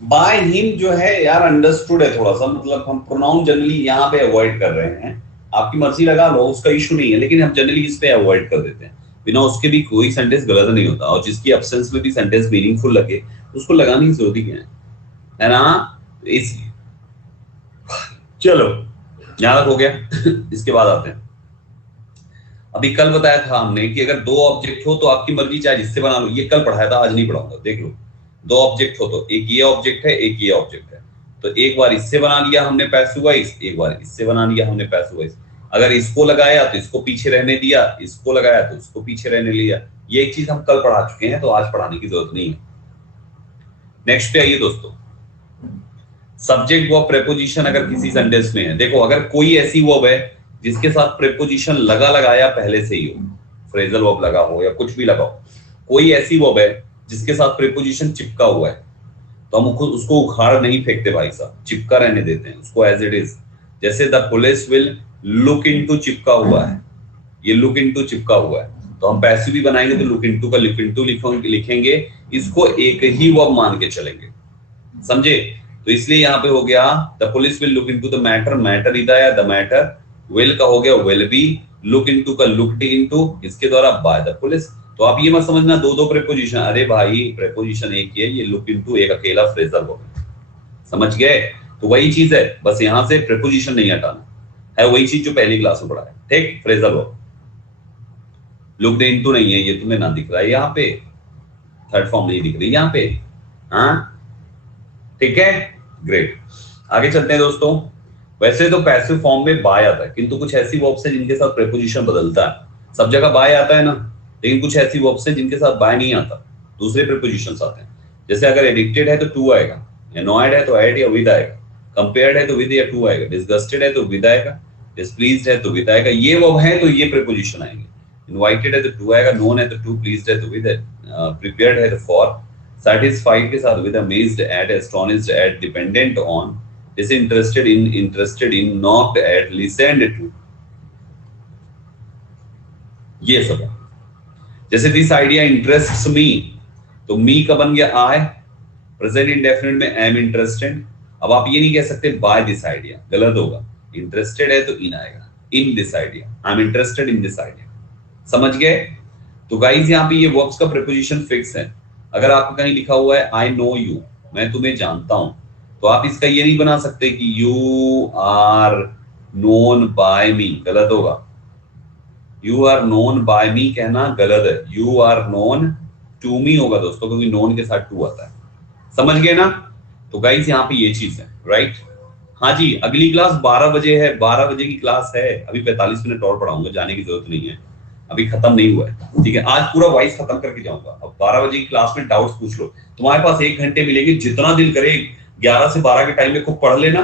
बाय हिम जो है यार अंडरस्टूड है थोड़ा सा, मतलब हम प्रोनाउन जनरली यहाँ पे अवॉइड कर रहे हैं, आपकी मर्जी लगा लो, उसका इशू नहीं है, लेकिन हम जनरली इस पे अवॉइड कर देते हैं। बिना उसके भी कोई सेंटेंस गलत नहीं होता, और जिसकी एब्सेंस में भी सेंटेंस मीनिंगफुल लगे उसको लगाने की जरूरत ही क्या है ना? इसलिए चलो यहां तक हो गया। इसके बाद आते हैं, अभी कल बताया था हमने कि अगर दो ऑब्जेक्ट हो तो आपकी मर्जी चाहे जिससे बना लो, ये कल पढ़ाया था, आज नहीं पढ़ाऊंगा, देख लो। दो ऑब्जेक्ट हो तो एक ये ऑब्जेक्ट है, एक ये ऑब्जेक्ट है, तो एक बार इससे बना लिया हमने पैसिव वॉइस, एक बार इससे बना लिया हमने पैसिव वॉइस। अगर इसको लगाया तो इसको पीछे रहने दिया, इसको लगाया तो इसको पीछे रहने लिया। ये एक चीज हम कल पढ़ा चुके हैं, तो आज पढ़ाने की जरूरत नहीं है। नेक्स्ट पे आइए दोस्तों, सब्जेक्ट वर्ब प्रेपोजिशन अगर किसी सेंटेंस में है, देखो अगर कोई ऐसी वर्ब है जिसके साथ प्रेपोजिशन लगा लगाया पहले से ही हो, फ्रेजल वर्ब लगा हो या कुछ भी लगा हो, कोई ऐसी वर्ब है जिसके साथ प्रेपोजिशन चिपका हुआ है, तो हम उसको उखाड़ नहीं फेंकते भाई साहब, चिपका रहने देते हैं उसको एज इट इज। जैसे the police will look into चिपका हुआ है, ये लुक इनटू चिपका हुआ है, तो हम पैसिव भी बनाएंगे तो लुक इनटू का लुक इनटू लिखेंगे, इसको एक ही वर्ब मान के चलेंगे, समझे? तो इसलिए यहाँ पे हो गया the police will look into the matter, matter इधर आया, द मैटर, विल का हो गया विल बी, लुक इनटू का लुक्ड इनटू, इसके द्वारा बाय द पुलिस। तो आप ये मत समझना दो दो प्रेपोजिशन, अरे भाई प्रेपोजिशन एक ही है, ये लुक इनटू एक अकेला फ्रेजल वर्ब, समझ गए? तो वही चीज है, बस यहां से प्रेपोजिशन नहीं हटाना है, वही चीज जो पहली क्लास में पढ़ा है, ठीक? फ्रेजल वर्ब, लुक्ड इनटू नहीं है, ये तुम्हें ना दिख रहा है यहाँ पे, थर्ड फॉर्म नहीं दिख रही यहाँ पे, हाँ ठीक है, ग्रेट। आगे चलते हैं दोस्तों। वैसे तो पैसिव फॉर्म में बाय आता है, किंतु कुछ ऐसी वर्ब्स है जिनके साथ प्रेपोजिशन बदलता है, सब जगह बाय आता है ना, लेकिन कुछ ऐसी वर्ब्स है जिनके साथ बाय नहीं आता, दूसरे प्रेपोजिशंस आते हैं। जैसे अगर एडिक्टेड है तो टू आएगा, एनॉयड है तो एट या विद आएगा, कंपेयर्ड है तो विद या टू आएगा, डिसगस्टेड है तो विद आएगा, डिसप्लीज्ड है तो विद आएगा, ये वर्ब है तो ये प्रेपोजिशन आएंगे। इनवाइटेड है तो टू आएगा, नोन है तो टू, प्लीज्ड है तो विद, प्रिपेयर्ड है तो फॉर, satisfied के साथ with, amazed at, astonished at, dependent on, disinterested in, interested in, knocked at, listened to, ये सब है। जैसे दिस आइडिया इंटरेस्ट्स मी, तो मी का बन गया आई, प्रेजेंट इंडेफिनिट में एम इंटरेस्टेड। अब आप ये नहीं कह सकते बाय दिस आइडिया, गलत होगा, इंटरेस्टेड है तो इन आएगा, in this idea, I am interested in this idea, समझ गए? तो गाइस यहाँ पे ये वर्ब्स का प्रीपोजिशन फिक्स है। अगर आपको कहीं लिखा हुआ है आई नो यू, मैं तुम्हें जानता हूं, तो आप इसका ये नहीं बना सकते कि you are known by me, गलत होगा। You are known by me कहना गलत है, you are known to me होगा दोस्तों, क्योंकि नोन के साथ टू आता है, समझ गए ना? तो गाइस यहाँ पे ये चीज है, राइट? हाँ जी, अगली क्लास 12 बजे है, 12 बजे की क्लास है, अभी 45 मिनट और पढ़ाऊंगा, जाने की जरूरत नहीं है, अभी खत्म नहीं हुआ है, ठीक है? आज पूरा वॉइस खत्म करके जाऊंगा। अब 12 बजे की क्लास में डाउट्स पूछ लो, तुम्हारे पास 1 घंटे मिलेंगे, जितना दिल करे 11 से 12 के टाइम में खूब पढ़ लेना,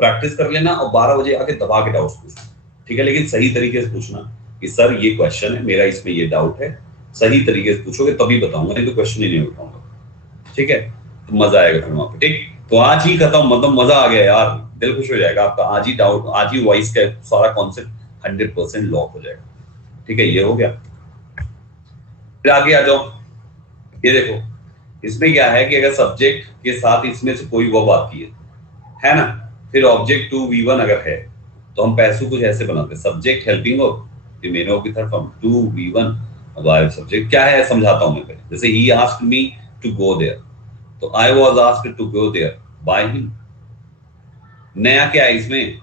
प्रैक्टिस कर लेना, और 12 बजे आके दबा के डाउट्स पूछना, ठीक है? लेकिन सही तरीके से पूछना कि सर ये क्वेश्चन है मेरा, इसमें ये डाउट है, सही तरीके से पूछोगे तभी बताऊंगा, नहीं तो क्वेश्चन ही नहीं बताऊंगा, ठीक है? तो मजा आएगा फिर वहां पे, ठीक? तो आज ही खत्म, मतलब मजा आ गया यार, दिल खुश हो जाएगा आपका, आज ही डाउट, आज ही वॉइस का सारा कॉन्सेप्ट 100% लॉक हो जाएगा, ठीक है? ये हो गया। फिर आगे आ जाओ, ये देखो इसमें क्या है कि अगर सब्जेक्ट के साथ इसमें से कोई वर्ब आती है ना, फिर ऑब्जेक्ट टू V1 अगर है, तो हम पैसिव कुछ ऐसे बनाते हैं, subject helping verb, remain verb की तरफ हम टू V1 अब सब्जेक्ट क्या है समझाता हूं मैं पहले। जैसे ही asked me to go there, तो I was asked to go there by him. नया क्या है इसमें,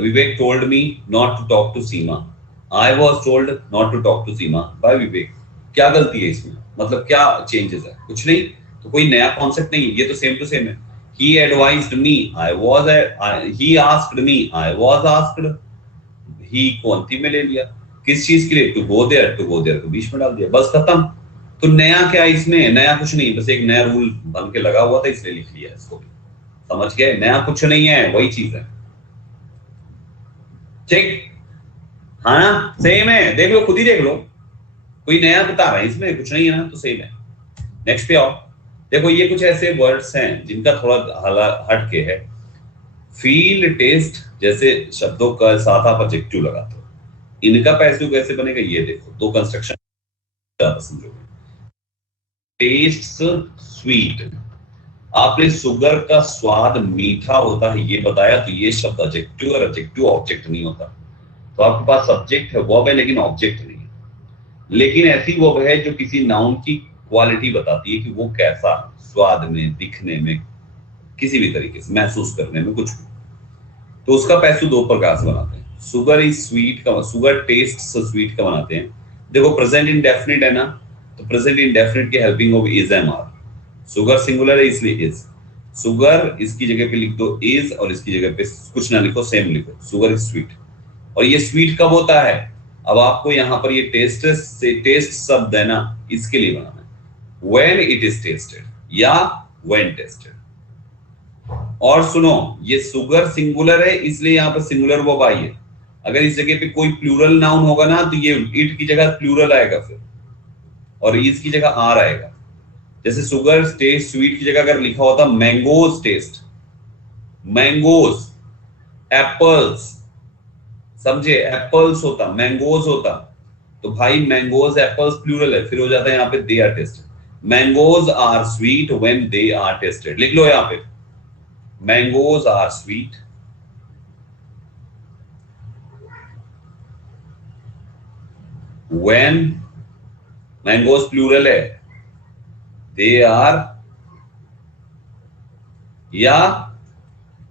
Vivek told me not to talk to Seema, I was told not to talk to Seema by Vivek. क्या गलती है इसमें, मतलब क्या चेंजेस है? कुछ नहीं, तो कोई नया कॉन्सेप्ट नहीं है, ये तो सेम टू सेम है। he advised me, I was he asked me, I was asked, he को अंतिम में ले लिया, किस चीज के लिए, to go there, to go there को बीच में डाल दिया, बस खत्म। तो नया क्या है इसमें, नया कुछ नहीं, बस एक नया रूल बन के लगा हुआ था इसलिए लिख लिया इसको भी, समझ गए, नया कुछ नहीं है, वही चीज है, ठीक, हाँ ना, सेम है, देख लो, खुद ही देख लो, कोई नया बता रहा है इसमें, कुछ नहीं है ना, तो सेम है। नेक्स्ट पे आओ, देखो ये कुछ ऐसे वर्ड्स हैं जिनका थोड़ा हट के है, फील, टेस्ट जैसे शब्दों का साथ आप एडजेक्टिव लगाते हो, इनका पैसिव कैसे बनेगा, ये देखो, दो कंस्ट्रक्शन ज्यादा समझोगे। टेस्ट स्वीट, आपने शुगर का स्वाद मीठा होता है ये बताया, तो ये शब्द एडजेक्टिव और एडजेक्टिव ऑब्जेक्ट नहीं होता, तो आपके पास सब्जेक्ट है, वर्ब है, लेकिन ऑब्जेक्ट नहीं है। लेकिन ऐसी वर्ब है जो किसी नाउन की क्वालिटी बताती है कि वो कैसा, स्वाद में, दिखने में, किसी भी तरीके से महसूस करने में, कुछ भी, तो उसका पैसिव दो प्रकार से बनाते हैं। शुगर इज स्वीट का, शुगर टेस्ट स्वीट का बनाते हैं। देखो प्रेजेंट इंडेफिनिट है ना, तो प्रेजेंट इंडेफिनिट के helping of is am are, sugar singular है इसलिए इज, शुगर इसकी जगह पे लिख दो इज, और इसकी जगह पे कुछ ना लिखो, सेम लिखो, शुगर इज स्वीट। और ये स्वीट कब होता है, अब आपको यहाँ पर ये टेस्ट से, टेस्ट शब्द है ना, इसके लिए बनाना है, व्हेन इट इज टेस्टेड या व्हेन टेस्टेड। और सुनो, ये शुगर सिंगुलर है इसलिए यहाँ पर सिंगुलर वर्ब आई है, अगर इस जगह पे कोई प्लूरल नाउन होगा ना, तो ये इट की जगह प्लूरल आएगा फिर, और इस की जगह आर आएगा। जैसे शुगर टेस्ट स्वीट की जगह अगर लिखा होता मैंगोज टेस्ट, मैंगोज, एप्पल्स, समझे, एप्पल्स होता, मैंगोज होता, तो भाई मैंगोज एप्पल्स प्लूरल है, फिर हो जाता है यहाँ पे they are tasted, mangoes are sweet when they are tasted, लिख लो यहाँ पे, mangoes are sweet when, mangoes plural है, दे आर, या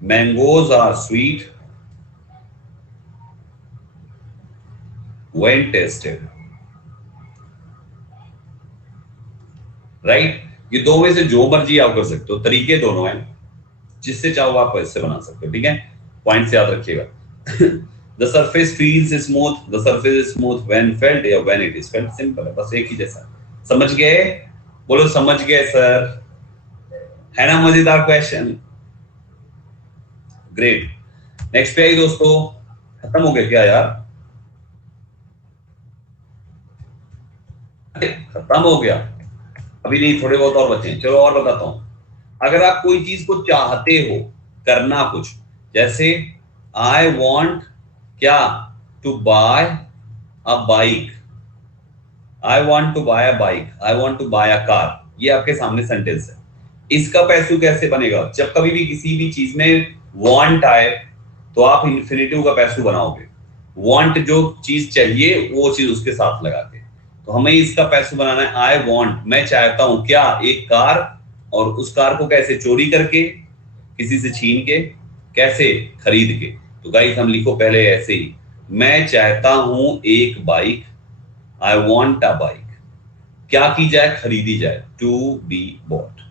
mangoes are sweet when tasted, right. ये दो में से जो मर्जी आप कर सकते हो, तरीके दोनों हैं, जिससे चाहो आप ऐसे बना सकते हो, ठीक है, पॉइंट से याद रखिएगा। The surface feels smooth, the surface is smooth when felt या when it is felt, simple है, बस एक ही जैसा, समझ गए, बोलो समझ गए सर, है ना मजेदार क्वेश्चन, ग्रेट। नेक्स्ट पे आई दोस्तों, खत्म हो गया क्या यार, खत्म हो गया, अभी नहीं, थोड़े बहुत और बचे हैं, चलो और बताता हूं। अगर आप कोई चीज को चाहते हो करना कुछ, जैसे आई वॉन्ट क्या, to buy a bike, I want to buy a bike, I want to buy a car, ये आपके सामने सेंटेंस है, इसका पैसिव कैसे बनेगा, जब कभी भी किसी भी चीज में वांट आए तो आप इन्फिनेटिव का पैसिव बनाओगे, वांट जो चीज चाहिए वो चीज उसके साथ लगा के, तो हमें इसका पैसिव बनाना है, आई वांट, मैं चाहता हूं क्या, एक कार, और उस कार को कैसे, चोरी करके, किसी से छीन के, कैसे, खरीद के, तो गाइस हम लिखो पहले ऐसे ही, मैं चाहता हूं एक bike, I want a bike, क्या की जाए, खरीदी जाए, टू बी बॉट,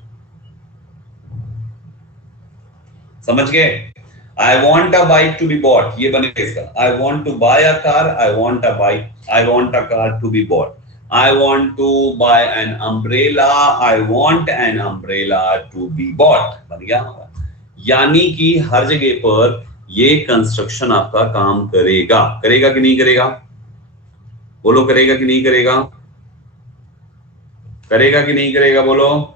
समझ गए, I want a bike to be bought, ये बनेगा इसका, I want to buy a car, I want a bike, I want a car to be bought, I want to buy an umbrella, I want an umbrella to be bought, बन गया हमारा। यानी कि हर जगह पर ये कंस्ट्रक्शन आपका काम करेगा, करेगा कि नहीं करेगा, बोलो करेगा कि नहीं करेगा, करेगा कि नहीं करेगा, बोलो,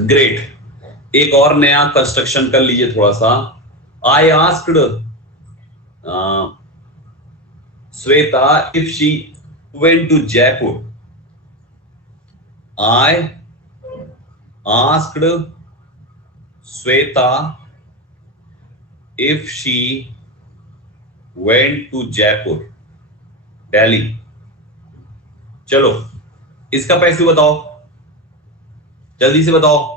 ग्रेट। एक और नया कंस्ट्रक्शन कर लीजिए थोड़ा सा, I asked Sweta if she went to Jaipur. I asked Sweta if she went to Jaipur, Delhi. चलो इसका पैसे बताओ, जल्दी से बताओ,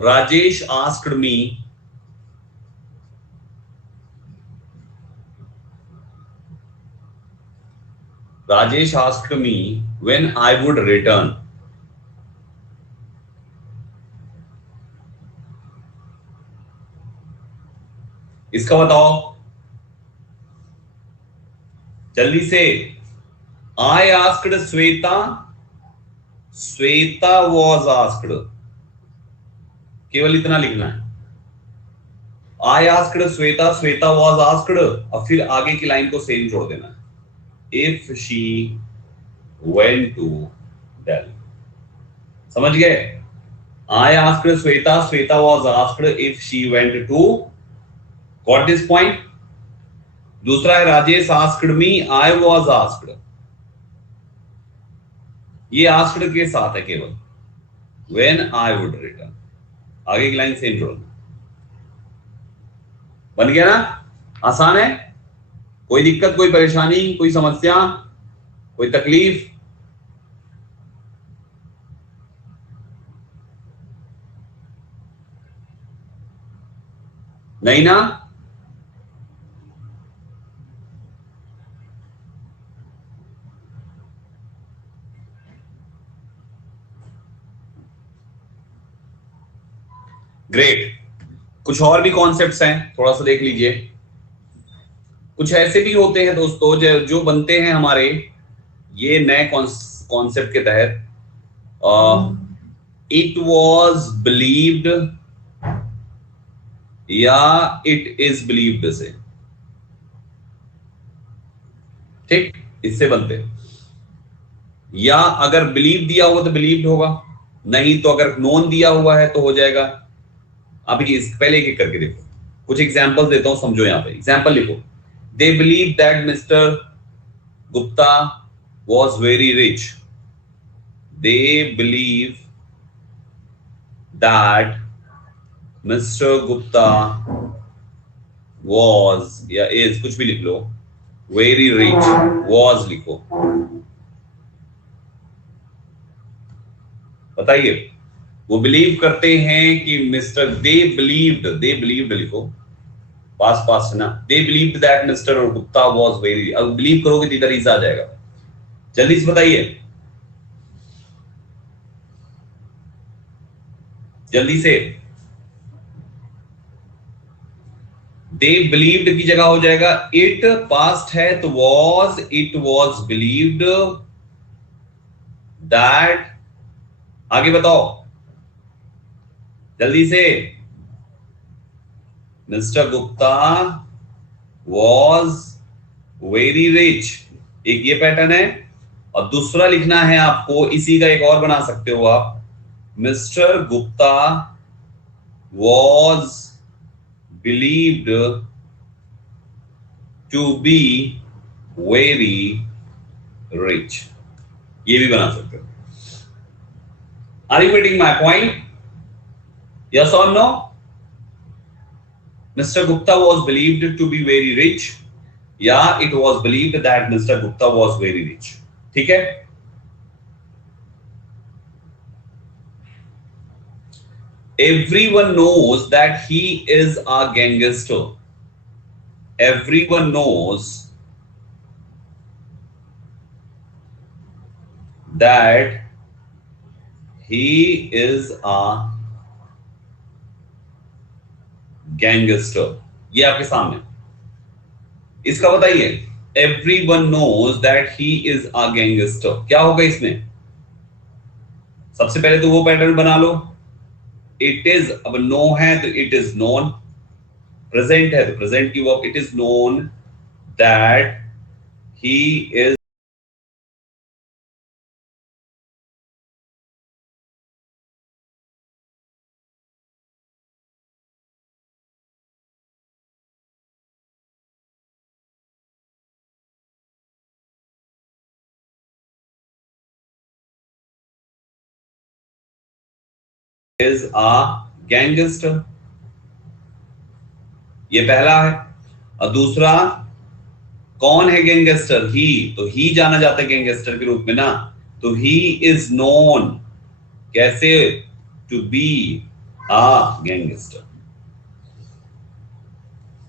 Rajesh asked me when I would return. इसका बताओ जल्दी से। I asked Sweta, Sweta was asked, केवल इतना लिखना है। I asked Sweta, Sweta was asked, अब फिर आगे की लाइन को सेम जोड़ देना है। If she went to Delhi, समझ गए? I asked Sweta, Sweta was asked if she went to, got this point? दूसरा है Rajesh asked me, I was asked, ये asked के साथ है केवल, when I would return, आगे की लाइन सेम जोड़ना। बन गया ना? आसान है? कोई दिक्कत, कोई परेशानी, कोई समस्या, कोई तकलीफ? नहीं ना? ग्रेट। कुछ और भी कॉन्सेप्ट्स हैं, थोड़ा सा देख लीजिए। कुछ ऐसे भी होते हैं दोस्तों जो बनते हैं हमारे ये नए कॉन्सेप्ट के तहत। इट वॉज बिलीव्ड या इट इज बिलीव्ड से, ठीक, इससे बनते हैं। या अगर बिलीव दिया होगा तो बिलीव्ड होगा, नहीं तो अगर नोन दिया हुआ है तो हो जाएगा। अभी इस पहले एक करके देखो, कुछ एग्जांपल्स देता हूं, समझो। यहां पे एग्जांपल लिखो। They believe that mister Gupta was very rich. They believe that mister Gupta was या इज, कुछ भी लिख लो, वेरी रिच, वॉज लिखो। बताइए, वो बिलीव करते हैं कि मिस्टर, दे बिलीव्ड लिखो, पास ना, they believed that mister Gupta was very, अब बिलीव करोगे तो इधर इज आ जाएगा। जल्दी से बताइए, जल्दी से। दे बिलीव्ड की जगह हो जाएगा इट, पास्ट है तो was, it was believed that. आगे बताओ जल्दी से। Mister Gupta was very rich, एक ये पैटर्न है। और दूसरा लिखना है आपको, इसी का एक और बना सकते हो आप, mister Gupta was believed to be very rich, ये भी बना सकते हो। Are you getting my point? Yes or no? Mr. Gupta was believed to be very rich. Yeah, it was believed that Mr. Gupta was very rich. ठीक है? Everyone knows that he is a gangster. Everyone knows that he is a gangster. ये आपके सामने, इसका बताइए। Everyone knows that he is a gangster, क्या होगा इसमें? सबसे पहले तो वो पैटर्न बना लो, इट इज, अब नो है तो इट इज नोन, प्रेजेंट है तो प्रेजेंट की verb, it is known that he is a gangster, ये पहला है। और दूसरा, कौन है गैंगस्टर? ही, तो ही जाना जाता है गैंगस्टर के रूप में ना, तो ही इज नोन कैसे? टू बी हाँ, गैंगस्टर।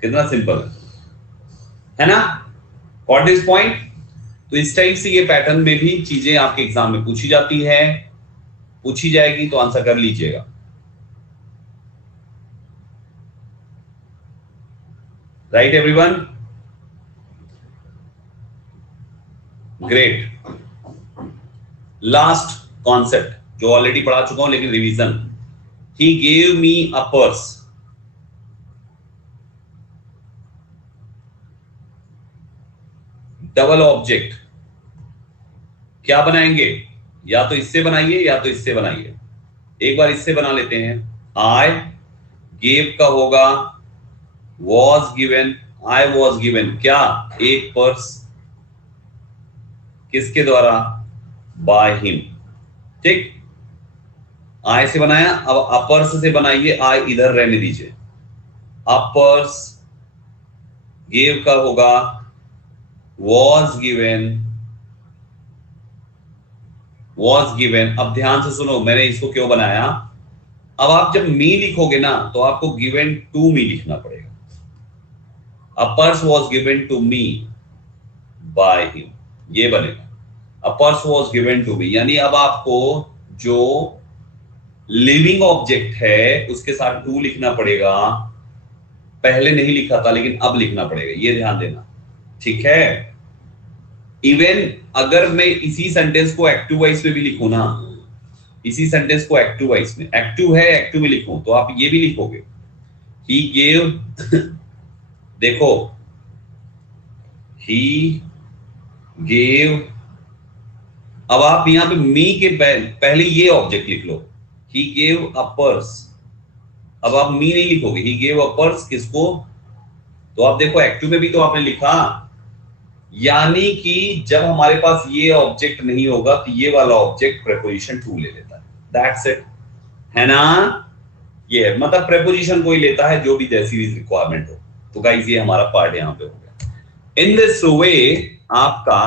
कितना सिंपल है ना? What is point? तो इस टाइप से ये पैटर्न में भी चीजें आपके एग्जाम में पूछी जाती है, पूछी जाएगी, तो आंसर कर लीजिएगा। Right everyone? Great. Last concept जो ऑलरेडी पढ़ा चुका हूं, लेकिन revision. He gave me a purse. Double object क्या बनाएंगे? या तो इससे बनाइए या तो इससे बनाइए। एक बार इससे बना लेते हैं। आई गेव का होगा was given. I was given क्या? एक पर्स। किसके द्वारा? By him. ठीक, आई से बनाया। अब अपर्स से बनाइए। आई इधर रहने दीजिए। अपर्स गेव का होगा was गिवन। अब ध्यान से सुनो, मैंने इसको क्यों बनाया। अब आप जब मी लिखोगे ना, तो आपको गिवन टू मी लिखना पड़ेगा। A purse was given to me by him, ये बनेगा। A purse was given to me, यानी अब आपको जो लिविंग ऑब्जेक्ट है उसके साथ टू लिखना पड़ेगा। पहले नहीं लिखा था, लेकिन अब लिखना पड़ेगा, ये ध्यान देना। ठीक है? इवन अगर मैं इसी सेंटेंस को एक्टिव वॉइस में भी लिखूं ना, इसी सेंटेंस को एक्टिव वॉइस में, एक्टिव है एक्टिव में लिखूं, तो आप ये भी लिखोगे ही गेव देखो, ही गेव। अब आप यहां पे मी के पहले ये ऑब्जेक्ट लिख लो, ही गेव अ पर्स। अब आप मी नहीं लिखोगे, ही गेव अ पर्स किसको? तो आप देखो एक्टिव में भी तो आपने लिखा, यानी कि जब हमारे पास ये ऑब्जेक्ट नहीं होगा तो ये वाला ऑब्जेक्ट प्रेपोजिशन टू ले लेता है। दैट्स इट, है ना? ये मतलब प्रेपोजिशन कोई लेता है जो भी जैसी भी रिक्वायरमेंट हो। तो गाइस ये हमारा पार्ट यहाँ पे हो गया। इन दिस वे आपका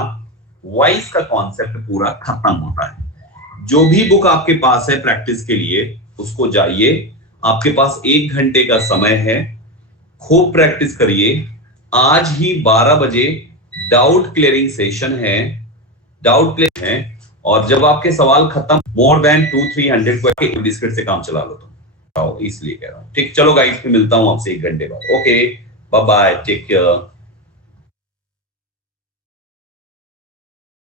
वॉइस का कॉन्सेप्ट पूरा खत्म होता है। जो भी बुक आपके पास है प्रैक्टिस के लिए, उसको जाइए। आपके पास 1 घंटे का समय है, खूब प्रैक्टिस करिए। आज ही 12 बजे डाउट क्लियरिंग सेशन है, डाउट क्लियर है। और जब आपके सवाल खत्म, मोर देन 200-300 को बिस्किट से काम चला लो तुम, इसलिए कह रहा हूँ। ठीक, चलो गाइस, फिर मिलता हूं आपसे 1 घंटे बाद। Okay, bye bye, take care.